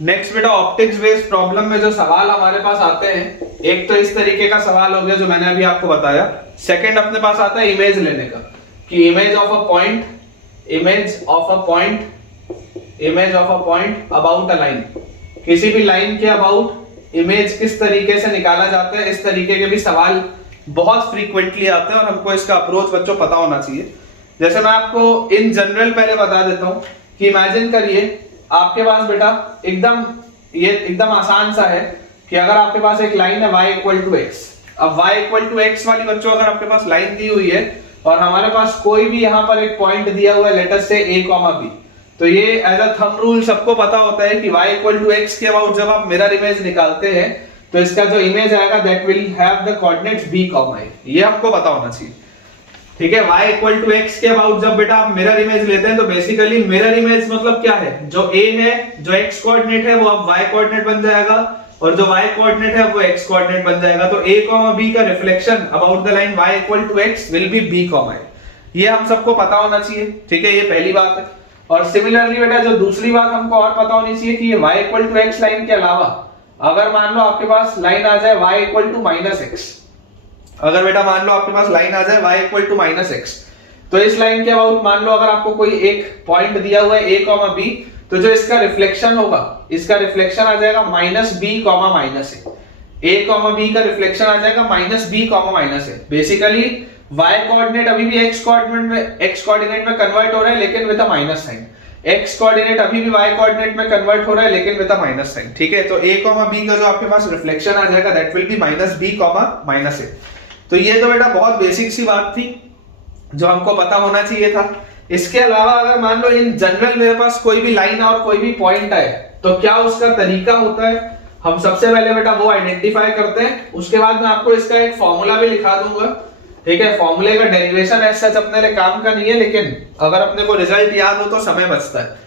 नेक्स्ट बेटा ऑप्टिक्स बेस्ड प्रॉब्लम में जो सवाल हमारे पास आते हैं, एक तो इस तरीके का सवाल हो गया जो मैंने अभी आपको बताया, सेकंड अपने पास आता है इमेज लेने का, कि image of a point about a line, किसी भी लाइन के अबाउट इमेज किस तरीके से निकाला जाता है, इस तरीके के भी सवाल बहुत फ्रीक्वेंटली आते हैं और हमको इसका अप्रोच बच्चों पता होना चाहिए। जैसे मैं आपको इन जनरल पहले बता देता हूं कि इमेजिन करिए आपके पास बेटा एकदम आसान सा है कि अगर आपके पास एक लाइन है y इक्वल टू x, अब y इक्वल टू x वाली बच्चों अगर आपके पास लाइन दी हुई है और हमारे पास कोई भी यहां पर एक पॉइंट दिया हुआ है लेट अस से a, b, तो ये एज अ थंब रूल सबको पता होता है कि y इक्वल टू x के अबाउट जब आप मिरर इमेज निकालते हैं तो इसका जो इमेज आएगा that will have the coordinates b, a, ये हमको पता होना चाहिए, ठीक है। y इक्वल टू x के अबाउट जब बेटा आप मिरर इमेज लेते हैं तो बेसिकली मिरर इमेज मतलब क्या है, जो a है, जो x कोऑर्डिनेट है वो अब y कोऑर्डिनेट बन जाएगा, और जो y कोऑर्डिनेट है वो x कोऑर्डिनेट बन जाएगा। तो a, b का reflection about the line y equal to x will be b, a। ये हम सबको पता होना चाहिए, ठीक है, ये पहली बात है। और सिमिलरली बेटा जो दूसरी बात हमको और पता होनी चाहिए कि ये y equal to x line के अलावा अगर मान लो आपके पास लाइन आ जाए y इक्वल टू -x, अगर बेटा मान लो आपके पास लाइन आ जाए y इक्वल टू -x, तो इस लाइन के अबाउट मान लो अगर आपको कोई एक पॉइंट दिया हुआ है a, b, तो जो इसका रिफ्लेक्शन होगा, इसका रिफ्लेक्शन आ जाएगा -b, -a, b का रिफ्लेक्शन आ जाएगा -b, -a। Basically y coordinate अभी भी x कोऑर्डिनेट में कन्वर्ट हो रहा है लेकिन with a minus sign, x coordinate अभी भी y कोऑर्डिनेट में कन्वर्ट हो रहा है लेकिन विद अ माइनस साइन, ठीक है। तो a, b का जो आपके पास रिफ्लेक्शन आ जाएगा that will be -b, -a। तो ये तो बेटा बहुत बेसिक सी बात थी जो हमको पता होना चाहिए था। इसके अलावा अगर मान लो इन जनरल मेरे पास कोई भी लाइन और कोई भी पॉइंट आए तो क्या उसका तरीका होता है, हम सबसे पहले बेटा वो आइडेंटिफाई करते हैं। उसके बाद मैं आपको इसका एक फॉर्मूला भी लिखा दूंगा, ठीक है। फॉर्मूले का डेरिवेशन ऐसा अपने लिए काम का नहीं है, लेकिन अगर अपने को रिजल्ट याद हो तो समय बचता है।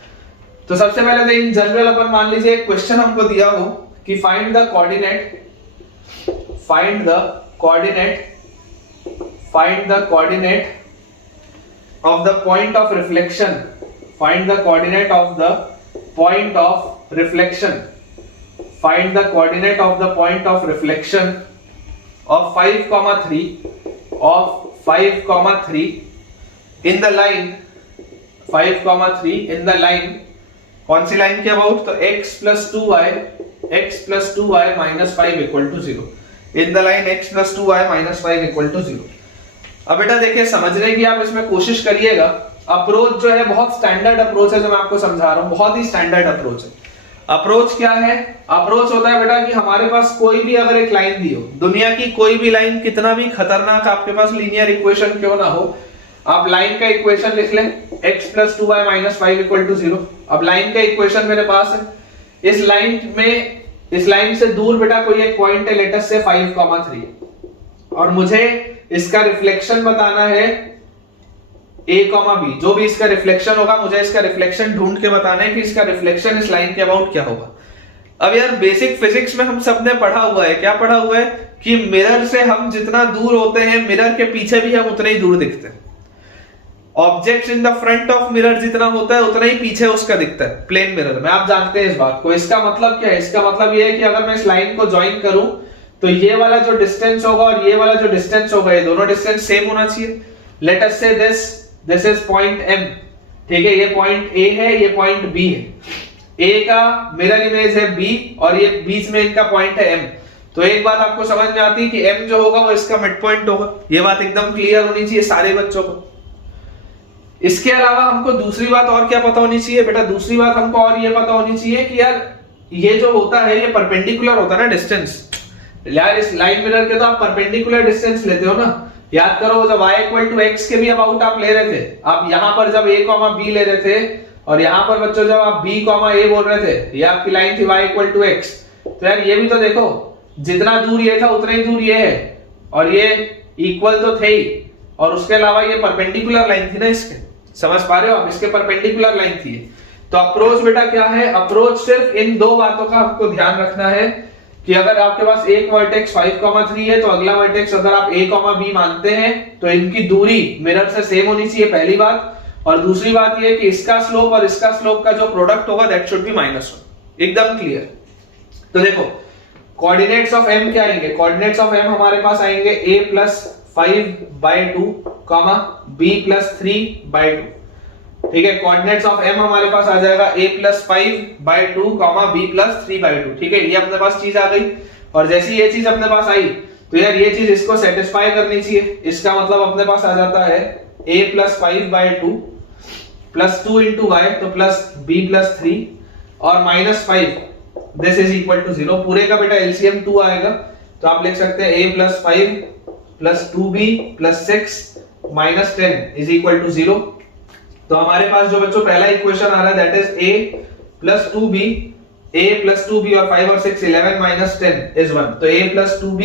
तो सबसे पहले तो इन जनरल अपन मान लीजिए एक क्वेश्चन हमको दिया हो कि find the coordinate of the point of reflection, find the coordinate of the point of reflection, find the coordinate of the point of reflection of 5,3 in the line 5,3 in the line, कौन सी line के about, तो x plus 2y minus 5 equal to 0, in the line x plus 2y minus 5 equal to 0। अब बेटा देखिए समझने की आप इसमें कोशिश करिएगा। अप्रोच जो है बहुत स्टैंडर्ड अप्रोच है जो मैं आपको समझा रहा हूं, बहुत ही स्टैंडर्ड अप्रोच है। अप्रोच क्या है, अप्रोच होता है बेटा कि हमारे पास कोई भी अगर एक लाइन दी हो, दुनिया की कोई भी लाइन, कितना भी खतरनाक आपके पास लीनियर इक्वेशन क्यों ना हो, आप लाइन का इक्वेशन लिख लें x plus 2y minus 5 equal to 0। अब लाइन का इक्वेशन मेरे पास है, इस लाइन से दूर बेटा कोई एक पॉइंट है लेटस से 5,3 और मुझे इसका रिफ्लेक्शन बताना है a, b, जो भी इसका रिफ्लेक्शन होगा मुझे इसका रिफ्लेक्शन ढूंढ के बताना है कि इसका रिफ्लेक्शन इस लाइन के अबाउट क्या होगा। अब यार बेसिक फिजिक्स में हम सबने पढ़ा हुआ है, क्या पढ़ा हुआ है कि मिरर से हम जितना दूर होते हैं मिरर के पीछे भी हम उतने ही दूर दिखते हैं। Object in the front of mirror जितना होता है उतना ही पीछे उसका दिखता है प्लेन मिरर में, आप जानते हैं इस बात को। इसका मतलब क्या है, इसका मतलब ये है कि अगर मैं इस लाइन को ज्वाइन करूं तो ये वाला जो डिस्टेंस होगा और ये वाला जो डिस्टेंस होगा ये दोनों डिस्टेंस सेम होना चाहिए। लेट अस से दिस इज पॉइंट M, ठीक है, ये पॉइंट A है, ये पॉइंट B है। A का मिरर इमेज है B और ये बीच में इनका पॉइंट है M। तो एक बात आपको समझ में आती है कि M जो होगा वो इसका मिड पॉइंट होगा, ये बात एकदम क्लियर होनी चाहिए सारे बच्चों को। इसके अलावा हमको दूसरी बात और क्या पता होनी चाहिए बेटा, दूसरी बात हमको और ये पता होनी चाहिए कि यार ये जो होता है ये परपेंडिकुलर होता है ना डिस्टेंस। यार इस लाइन मिरर के तो आप परपेंडिकुलर डिस्टेंस लेते हो ना, याद करो जब y इक्वल टू x के भी अबाउट आप ले रहे थे, आप यहां पर जब a, b ले रहे थे और यहां पर बच्चों जब आप b, a बोल रहे थे, ये आपकी लाइन थी y इक्वल टू x। तो यार ये भी तो देखो जितना दूर ये था उतना ही दूर ये है और ये इक्वल तो थे ही, और उसके अलावा ये परपेंडिकुलर लाइन थी ना इसके, समझ पा रहे हो आप, इसके परपेंडिकुलर लाइन थी। तो अप्रोच बेटा क्या है, अप्रोच सिर्फ इन दो बातों का आपको ध्यान रखना है कि अगर आपके पास एक वर्टेक्स 5,3 है तो अगला वर्टेक्स अगर आप a, b मानते हैं तो इनकी दूरी मिरर से सेम होनी चाहिए, पहली बात। और दूसरी बात ये कि इसका स्लोप और इसका स्लोप का जो प्रोडक्ट होगा दैट शुड बी -1, एकदम क्लियर। तो देखो कोऑर्डिनेट्स ऑफ m क्या आएंगे, कोऑर्डिनेट्स ऑफ m हमारे पास आएंगे a + 5/2, b + 3/2, ठीक है। कोऑर्डिनेट्स ऑफ m हमारे पास आ जाएगा a + 5/2, b + 3/2, ठीक है। ये अपने पास चीज आ गई और जैसी ये चीज अपने पास आई तो यार ये चीज इसको सेटिस्फाई करनी चाहिए। इसका मतलब अपने पास आ जाता है a + 5/2 + 2 × y तो b + 3 और -5 दिस इज इक्वल टू 0। पूरे का बेटा एलसीएम 2 आएगा तो आप लिख सकते हैं a + 5 + 2b + 6 - 10 is equal to 0। तो हमारे पास जो बच्चों पहला इक्वेशन आ रहा है दैट इज a + 2b और 5 और 6 11 - 10 इज 1। तो a + 2b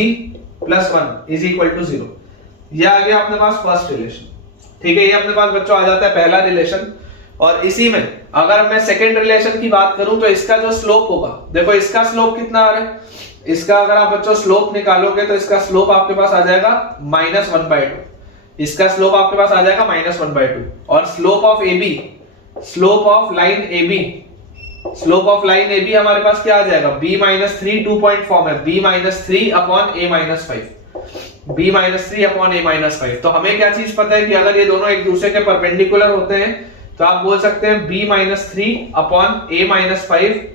+ 1 is equal to 0। ये आ गया अपने पास फर्स्ट रिलेशन, ठीक है। ये अपने पास बच्चों आ जाता है पहला रिलेशन। और इसी में अगर मैं सेकेंड रिलेशन की बात करूं तो इसका जो स्लोप होगा, देखो इसका स्लोप कितना आ रहा है, इसका अगर आप बच्चों स्लोप निकालोगे तो इसका स्लोप आपके पास आ जाएगा -1/2, इसका स्लोप आपके पास आ जाएगा -1/2। और slope of AB, slope of line AB, slope of line AB हमारे पास क्या आ जाएगा, B-3, 2 पॉइंट फॉर्म है, B-3/A-5, B-3/A-5। तो हमें क्या चीज पता है कि अगर ये दोनों एक दूसरे के परपेंडिकुलर होते हैं तो आप बोल सकते हैं B-3/A-5,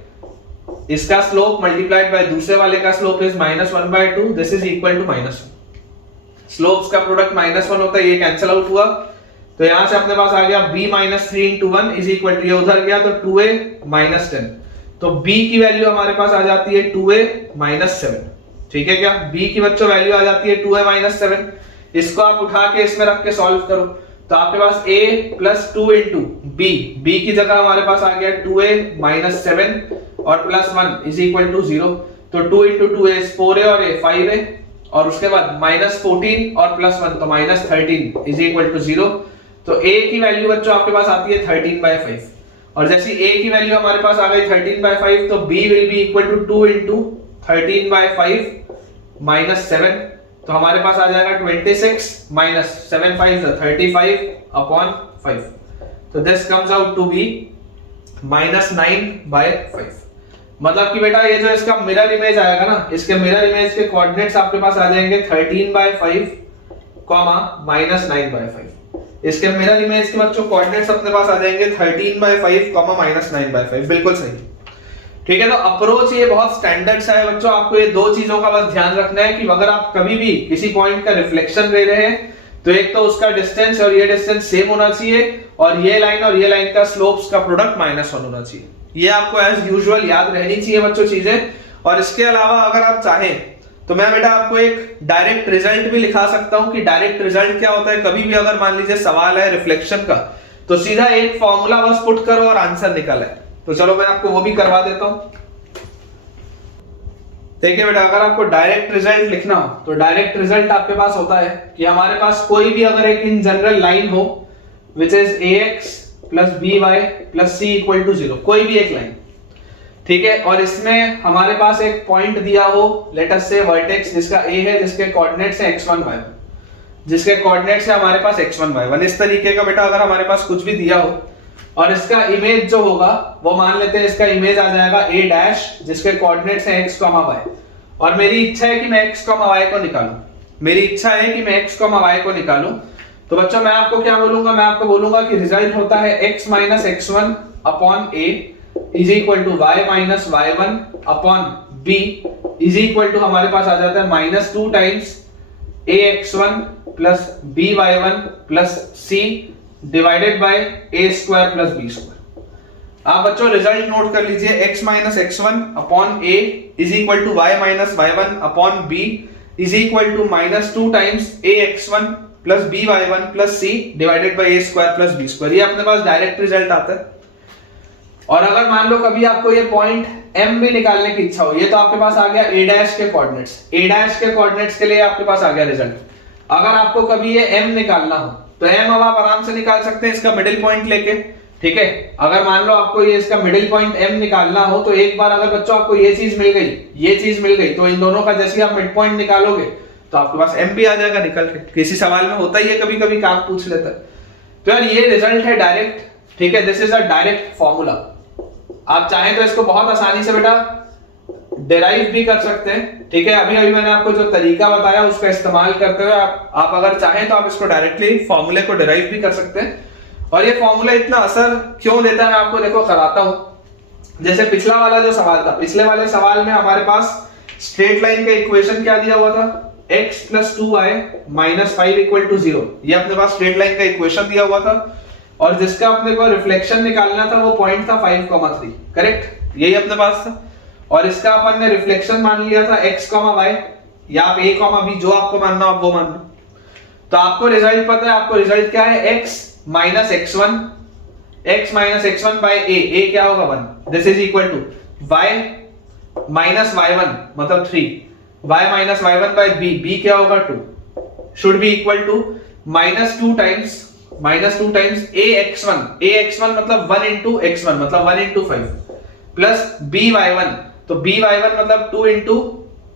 इसका स्लोप मल्टीप्लाइड बाय दूसरे वाले का slope is -1/2, this is equal to -1। Slopes का प्रोडक्ट -1 होता है, ये कैंसिल आउट हुआ, तो यहां से अपने पास आ गया B-3 × 1 इज इक्वल टू, ये उधर गया तो 2A - 10, तो B की वैल्यू हमारे पास आ जाती है 2A - 7, ठीक है क्या। B की बच्चों वैल्यू आ जाती है 2A - 7, इसको आप उठा के इसमें रख के सॉल्व करो तो आपके पास A + 2 × B की जगह हमारे पास आ गया 2A - 7 और +1 इज इक्वल टू 0, तो 2 × 2 is 4A और A 5A, और उसके बाद -14 और +1 तो -13 इज इक्वल टू 0, तो A की वैल्यू बच्चों आपके पास आती है 13/5, और जैसे A की वैल्यू हमारे पास आ गई 13/5 तो B will be equal to 2 × 13/5 - 7, तो हमारे पास आ जाएगा 26 - 7 5 35/5, तो this comes out to be -9/5। मतलब कि बेटा ये जो इसका मिरर इमेज आएगा ना, इसके मिरर इमेज के कोऑर्डिनेट्स आपके पास आ जाएंगे 13/5, -9/5। इसके मिरर इमेज के बच्चों कोऑर्डिनेट्स अपने पास आ जाएंगे 13/5, -9/5, बिल्कुल सही, ठीक है। तो अप्रोच ये बहुत स्टैंडर्ड सा है बच्चों, आपको ये दो चीजों का बस ध्यान रखना है कि अगर आप कभी भी किसी पॉइंट का रिफ्लेक्शन ले रहे हैं तो एक तो उसका डिस्टेंस और ये डिस्टेंस सेम होना चाहिए, और ये लाइन का स्लोप्स का प्रोडक्ट -1 होना चाहिए। ये आपको एज यूजुअल याद रहनी चाहिए बच्चों चीजें। और इसके अलावा अगर आप चाहें तो मैं बेटा आपको एक डायरेक्ट रिजल्ट भी लिखा सकता हूं कि डायरेक्ट रिजल्ट क्या होता है। कभी भी अगर मान लीजिए सवाल है रिफ्लेक्शन का तो सीधा एक फॉर्मूला बस पुट करो और आंसर निकाले, तो चलो मैं आपको वो भी करवा देता हूं। देखिए बेटा, अगर आपको डायरेक्ट रिजल्ट लिखना हो तो डायरेक्ट रिजल्ट आपके पास होता है कि हमारे पास कोई भी अगर एक इन जनरल लाइन हो which is ax + by + c = 0, कोई भी एक लाइन, ठीक है, और इसमें हमारे पास एक पॉइंट दिया हो, लेट अस से वर्टेक्स जिसका a है, जिसके कोऑर्डिनेट्स है x1 y1, जिसके कोऑर्डिनेट्स है हमारे पास x1 y1, इस तरीके का बेटा अगर हमारे पास कुछ भी दिया हो और इसका इमेज जो होगा वो मान लेते हैं इसका इमेज आ जाएगा a' जिसके कोऑर्डिनेट्स हैं x, y, और मेरी इच्छा है कि मैं x, y को निकालूं, मेरी इच्छा है कि मैं x, y को निकालूं, तो बच्चों मैं आपको क्या बोलूंगा, मैं आपको बोलूंगा कि रिजल्ट होता है x - x1 / a is equal to y - y1 / b is equal to हमारे पास आ जाता है -2 times ax1 + by1 + c divided by a² + b²। आप बच्चों रिजल्ट नोट कर लीजिए, x - x1 / a is equal to y - y1 / b is equal to -2 times ax1 + by1 + c divided by a² + b²। ये अपने पास डायरेक्ट रिजल्ट आता है। और अगर मान लो कभी आपको ये पॉइंट m भी निकालने की इच्छा हो, ये तो आपके पास आ गया a' के कोऑर्डिनेट्स, a' के कोऑर्डिनेट्स के लिए आपके पास आ गया रिजल्ट। अगर आपको कभी ये m निकालना हो तो m अब आप आराम से निकाल सकते हैं इसका मिडिल पॉइंट लेके, ठीक है। अगर मान लो आपको ये इसका मिडिल पॉइंट m निकालना हो तो एक बार अगर बच्चों आपको ये चीज मिल गई, ये चीज मिल गई, तो इन दोनों का जैसे आप मिड पॉइंट निकालोगे तो आपके पास m भी आ जाएगा निकल के। किसी सवाल में होता ही है, कभी कभी काम पूछ लेता है। तो यार ये रिजल्ट है डायरेक्ट, ठीक है, this is a direct formula. आप चाहें तो इसको बहुत आसानी से बेटा डेराइव भी कर सकते हैं, ठीक है। अभी मैंने आपको जो तरीका बताया उसका इस्तेमाल करते हुए आप अगर चाहें तो आप इसको डायरेक्टली फॉर्मूले को डेराइव भी कर सकते हैं। और ये फॉर्मूला इतना असर क्यों देता है मैं आपको देखो कराता हूं। जैसे पिछला वाला जो सवाल था, पिछले वाले सवाल में हमारे पास स्ट्रेट लाइन का इक्वेशन क्या दिया हुआ था, x + 2y - 5 = 0, ये अपने पास स्ट्रेट लाइन का इक्वेशन दिया हुआ था, और जिसका अपने को रिफ्लेक्शन निकालना था वो पॉइंट था 5,3, करेक्ट, यही अपने पास था। और इसका अपन ने रिफ्लेक्शन मान लिया था x, y, या आप a, b जो आपको मानना आप वो मान लो। तो आपको रिजल्ट पता है, आपको रिजल्ट क्या है, x - x1 / a क्या होगा 1, this is equal to y - y1 मतलब 3, y - y1 / b क्या होगा 2, should be equal to -2 times minus 2 times ax1 मतलब 1 इंटू x1 मतलब 1 इंटू 5 प्लस by1, तो by1 मतलब 2 इंटू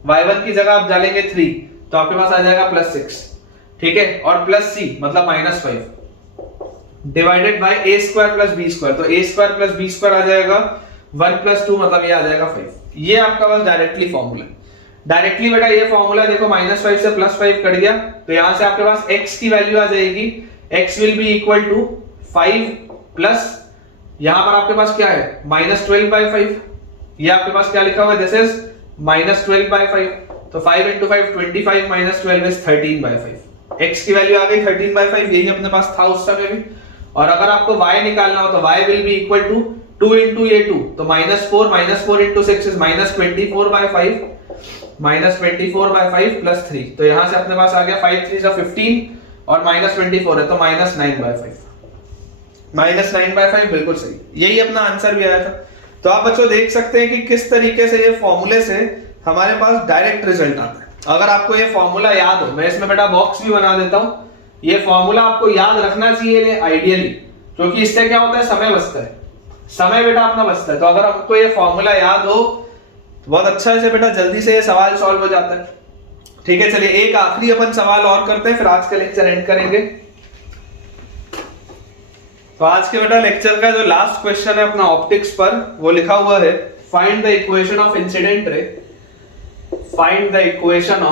y1 की जगह आप डालेंगे 3 तो आपके पास आ जाएगा प्लस 6, ठीक है, और प्लस c मतलब minus 5 divided by a square plus b square, तो a square plus b square आ जाएगा 1 प्लस 2 मतलब ये आ जाएगा 5। ये आपका बस डायरेक्टली फॉर्मूला, डायरेक्टली बेटा ये फॉर्मूला देखो माइनस 5 से प्लस 5 कट गया, तो यहां से आपके पास x की वैल्यू आ जाएगी, x will be equal to 5 plus यहां पर आपके पास क्या है माइनस 12/5, ये आपके पास क्या लिखा हुआ है, दिस इज माइनस 12/5, तो 5 इंटू 5 25 माइनस 12 इज 13/5, x की वैल्यू आ गई 13/5, यही अपने पास था उस समय भी। और अगर आपको y निकालना हो तो y will be equal to 2 into ये 2, तो minus 4 into 6 is minus 24/5, minus 24/5 plus 3, तो यहां से अपने पास आ गया 5 3 जा 15 और माइनस 24 है तो माइनस 9/5, माइनस 9/5 बिल्कुल सही, यही अपना आंसर भी आया था। तो आप बच्चों देख सकते हैं कि किस तरीके से ये फॉर्मूले से हमारे पास डायरेक्ट रिजल्ट आता है। अगर आपको ये फॉर्मूला याद हो, मैं इसमें बेटा बॉक्स भी बना देता हूं, ये फॉर्मूला आपको याद रखना चाहिए आइडियली, क्योंकि इससे क्या होता है समय बचता है, समय बेटा अपना बचता है। तो अगर आपको ये फॉर्मूला याद हो तो बहुत अच्छा है बेटा, जल्दी से ये सवाल सॉल्व हो जाता है। ठीक है, चलिए एक आखिरी अपन सवाल और करते हैं, फिर आज का लेक्चर एंड करेंगे। तो आज के बेटा लेक्चर का जो लास्ट क्वेश्चन है अपना ऑप्टिक्स पर, वो लिखा हुआ है find the equation of incident ray, find the equation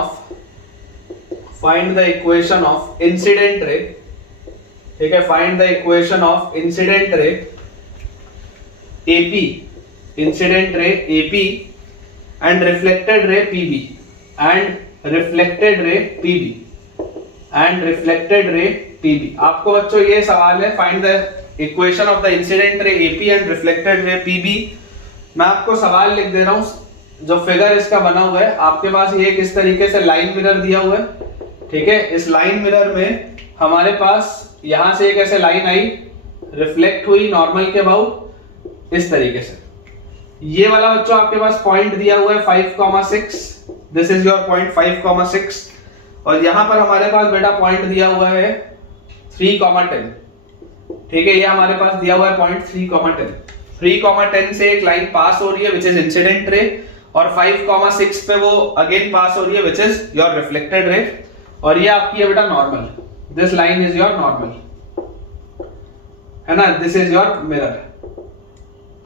of incident ray, ठीक है, find the equation of incident ray AP, incident ray AP and reflected ray PB, and reflected ray PB, and reflected ray PB. आपको बच्चों ये सवाल है find the equation of the incident ray AP and reflected ray PB. मैं आपको सवाल लिख दे रहा हूं, जो फिगर इसका बना हुआ है आपके पास ये किस तरीके से लाइन मिरर दिया हुआ है, ठीक है। इस लाइन मिरर में हमारे पास यहां से एक ऐसे लाइन आई, रिफ्लेक्ट हुई नॉर्मल के अबाउट इस तरीके से, ये वाला बच्चों आपके पास पॉइंट दिया हुआ है 5,6, दिस इज योर पॉइंट 5,6, और यहां पर हमारे पास बेटा पॉइंट दिया हुआ है 3,10, ठीक है, ये हमारे पास दिया हुआ है पॉइंट 3,10, 3,10 से एक लाइन पास हो रही है विच इज इंसिडेंट रे, और 5,6 पे वो अगेन पास हो रही है विच इज योर रिफ्लेक्टेड रे, और ये आपकी है बेटा normal, this line is your normal, है ना, दिस इज योर मिरर।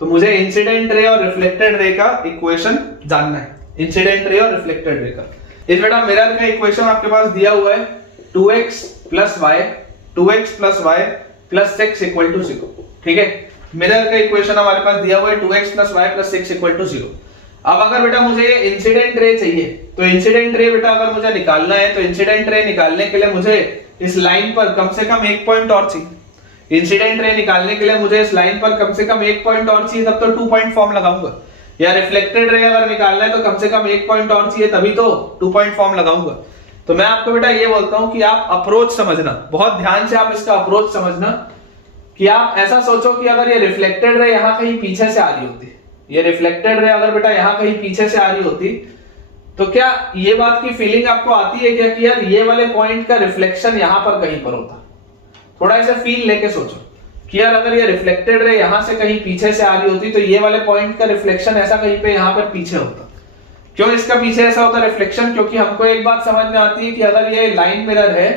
तो मुझे इंसिडेंट रे और रिफ्लेक्टेड रे का इक्वेशन जानना है, इंसिडेंट रे और रिफ्लेक्टेड रे का। इस बेटा मिरर का इक्वेशन आपके पास दिया हुआ है 2x plus y plus 6 equal to 0, ठीक है। मिरर का इक्वेशन हमारे पास दिया हुआ है 2x plus y plus 6 equal to 0। अब अगर बेटा मुझे इंसिडेंट रे चाहिए, तो इंसिडेंट रे बेटा अगर मुझे निकालना है, तो इंसिडेंट रे निकालने के लिए मुझे इस लाइन पर कम से कम एक पॉइंट और चाहिए। इंसिडेंट रे निकालने के लिए मुझे इस लाइन पर कम से कम एक पॉइंट और चाहिए, तब तो 2 पॉइंट फॉर्म लगाऊंगा। या रिफ्लेक्टेड रे अगर निकालना है तो कम से कम एक पॉइंट और चाहिए, तभी तो 2 पॉइंट फॉर्म लगाऊंगा। तो मैं आपको बेटा ये बोलता हूं कि आप अप्रोच समझना, बहुत ध्यान से आप इसका अप्रोच समझना, कि आप ऐसा सोचो कि अगर ये रिफ्लेक्टेड रे यहां कहीं पीछे से आ रही होती, ये रिफ्लेक्टेड रे अगर बेटा यहां कहीं पीछे से आ रही होती, तो क्या ये बात की फीलिंग आपको आती है क्या कि यार ये वाले पॉइंट का रिफ्लेक्शन यहां पर कहीं पर होता? थोड़ा ऐसे फील लेके सोचो कि यार अगर ये रिफ्लेक्टेड रे यहां से कहीं पीछे से आ रही होती, तो ये वाले पॉइंट का रिफ्लेक्शन ऐसा कहीं पे यहां पर पीछे होता। क्यों इसका पीछे ऐसा होता रिफ्लेक्शन? क्योंकि हमको एक बात समझ में आती है कि अगर ये लाइन मिरर है,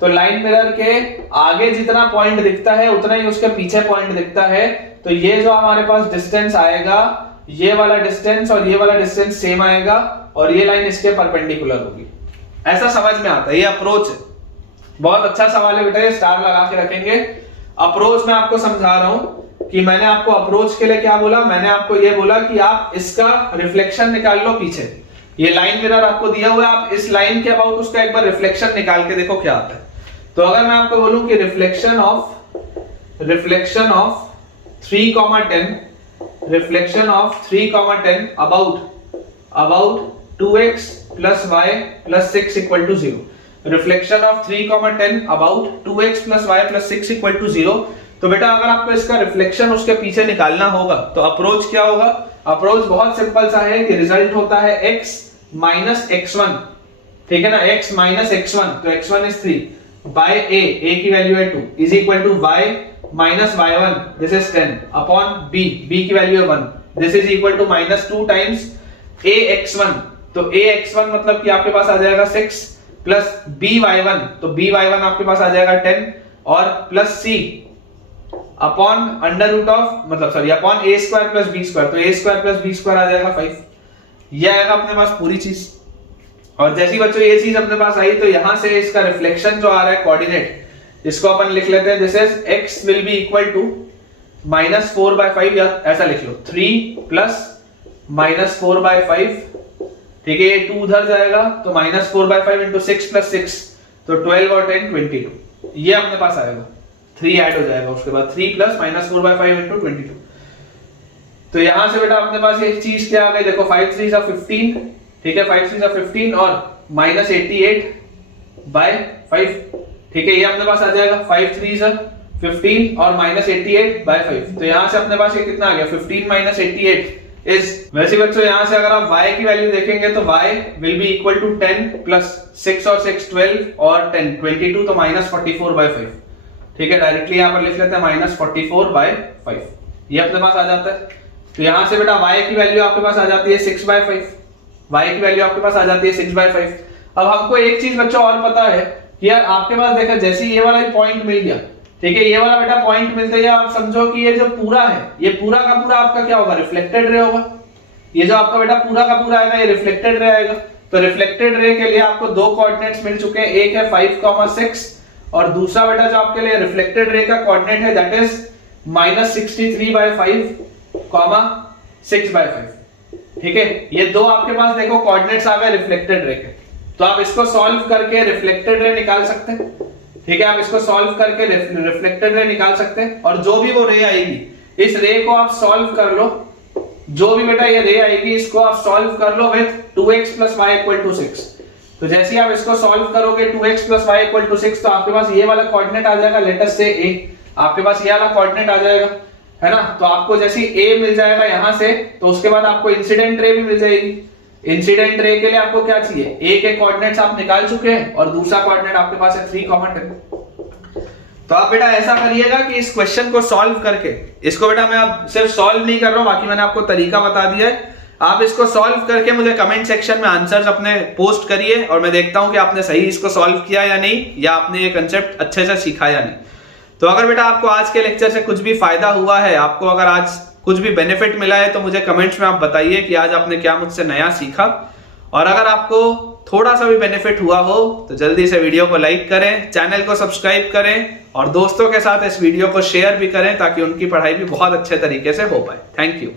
तो लाइन मिरर के आगे जितना पॉइंट दिखता है उतना ही उसके पीछे पॉइंट दिखता है। तो ये जो हमारे पास डिस्टेंस आएगा, ये वाला डिस्टेंस और ये वाला डिस्टेंस सेम आएगा, और ये लाइन इसके परपेंडिकुलर होगी। ऐसा समझ में आता है, ये अप्रोच है। बहुत अच्छा सवाल है बेटा, ये स्टार लगा के रखेंगे। अप्रोच मैं आपको समझा रहा हूं कि मैंने आपको अप्रोच के लिए क्या बोला, मैंने आपको ये बोला कि आप इसका रिफ्लेक्शन निकाल लो पीछे। ये लाइन मिरर आपको दिया हुआ है, आप इस लाइन के अबाउट उसका एक बार रिफ्लेक्शन निकाल के देखो क्या आता है। तो अगर मैं आपको बोलूं कि reflection of 3,10 about 2x plus y plus 6 equal to 0, reflection of 3,10 about 2x plus y plus 6 equal to 0। तो बेटा अगर आपको इसका रिफ्लेक्शन उसके पीछे निकालना होगा तो अप्रोच क्या होगा? अप्रोच बहुत सिंपल सा है कि रिजल्ट होता है x माइनस x1, ठीक है ना, x माइनस x1, तो x1 इज 3 बाय ए की वैल्यू है 2 is equal to y minus y1 this is 10 upon b की वैल्यू है 1 this is equal to -2 times ax1। तो ax1 मतलब कि आपके पास आ जाएगा 6 प्लस by1 तो by1 आपके पास आ जाएगा 10 और plus c upon under root of मतलब sorry upon a square plus b square. तो a square plus b square आ जाएगा 5। ये आएगा अपने पास पूरी चीज। और जैसी बच्चों ये चीज अपने पास आई तो यहां से इसका रिफ्लेक्शन जो आ रहा है कोऑर्डिनेट इसको अपन लिख लेते हैं this is x will be equal to -4/5 या ऐसा लिख लो 3 प्लस -4/5। ठीक है ये 2 उधर जाएगा तो -4/5 इंटू 6 प्लस 6 तो 12 और 10 22। ये अपने पास आएगा 3 ऐड हो जाएगा उसके बाद 3 प्लस -4/5 इंटू 22। तो यहां से बेटा अपने पास एक चीज क्या आ गई देखो 5 3 सा 15। ठीक है 5 3 सा 15 और -88/5। ठीक है ये अपने पास आ जाएगा 5 3 सा 15 और -88/5। तो यहां से अपने पास ये कितना आ गया 15 - 88 इज वैसे बच्चों यहां से अगर आप y की वैल्यू देखेंगे तो y will be equal to 10 plus 6 और 6 12 और 10 22 तो -44/5। ठीक है डायरेक्टली यहां पर लिख लेते हैं -44/5। ये अपने पास आ जाता है। तो यहां से बेटा y की वैल्यू आपके पास आ जाती है 6/5। y की वैल्यू आपके पास आ जाती है 6/5। अब हमको एक चीज बच्चों और पता है कि यार आपके पास देखा जैसे ये वाला पॉइंट मिल गया। ठीक है ये वाला बेटा पॉइंट मिलते ही आप समझो कि ये जो पूरा है ये पूरा का पूरा आपका क्या होगा रिफ्लेक्टेड रे होगा। ये जो आपका बेटा पूरा का पूरा आएगा ये रिफ्लेक्टेड रे आएगा। तो रिफ्लेक्टेड रे के लिए आपको दो कोऑर्डिनेट्स मिल चुके हैं एक है 5,6 और दूसरा बेटा जो आपके लिए रिफ्लेक्टेड रे का कोऑर्डिनेट है दैट इज -63/5, 6/5। ठीक है ये दो आपके पास देखो कोऑर्डिनेट्स आ गए रिफ्लेक्टेड रे के। तो आप इसको सॉल्व करके रिफ्लेक्टेड रे निकाल सकते हैं। ठीक है आप इसको सॉल्व करके रिफ्लेक्टेड रे निकाल सकते हैं और जो भी वो रे आएगी इस रे को आप सॉल्व कर लो। जो भी बेटा ये रे आएगी इसको आप सॉल्व कर लो विद 2x + y = 6। तो जैसे ही आप इसको सॉल्व करोगे 2x + y = 6 तो आपके पास ये वाला कोऑर्डिनेट आ जाएगा लेट अस से a। आपके पास ये वाला कोऑर्डिनेट आ जाएगा है ना। तो आपको जैसे a मिल जाएगा यहां से तो उसके बाद आपको इंसिडेंट रे भी मिल जाएगी। इंसिडेंट रे के लिए आपको क्या चाहिए a के कोऑर्डिनेट्स आप निकाल चुके हैं और दूसरा कोऑर्डिनेट आपके पास है 3, 10। तो आप बेटा ऐसा करिएगा कि इस क्वेश्चन को सॉल्व करके इसको बेटा मैं अब सिर्फ सॉल्व नहीं कर रहा हूं बाकी मैंने आपको तरीका बता दिया है। आप इसको सॉल्व करके मुझे कमेंट सेक्शन में आंसर्स अपने पोस्ट करिए और मैं देखता हूं कि आपने सही इसको सॉल्व किया या नहीं या आपने ये कंसेप्ट अच्छे से सीखा या नहीं। तो अगर बेटा आपको आज के लेक्चर से कुछ भी फायदा हुआ है आपको अगर आज कुछ भी बेनिफिट मिला है तो मुझे कमेंट्स में आप बताइए कि आज आपने क्या मुझसे नया सीखा। और अगर आपको थोड़ा सा भी बेनिफिट हुआ हो तो जल्दी से वीडियो को लाइक करें, चैनल को सब्सक्राइब करें और दोस्तों के साथ इस वीडियो को शेयर भी करें ताकि उनकी पढ़ाई भी बहुत अच्छे तरीके से हो पाए। Thank you.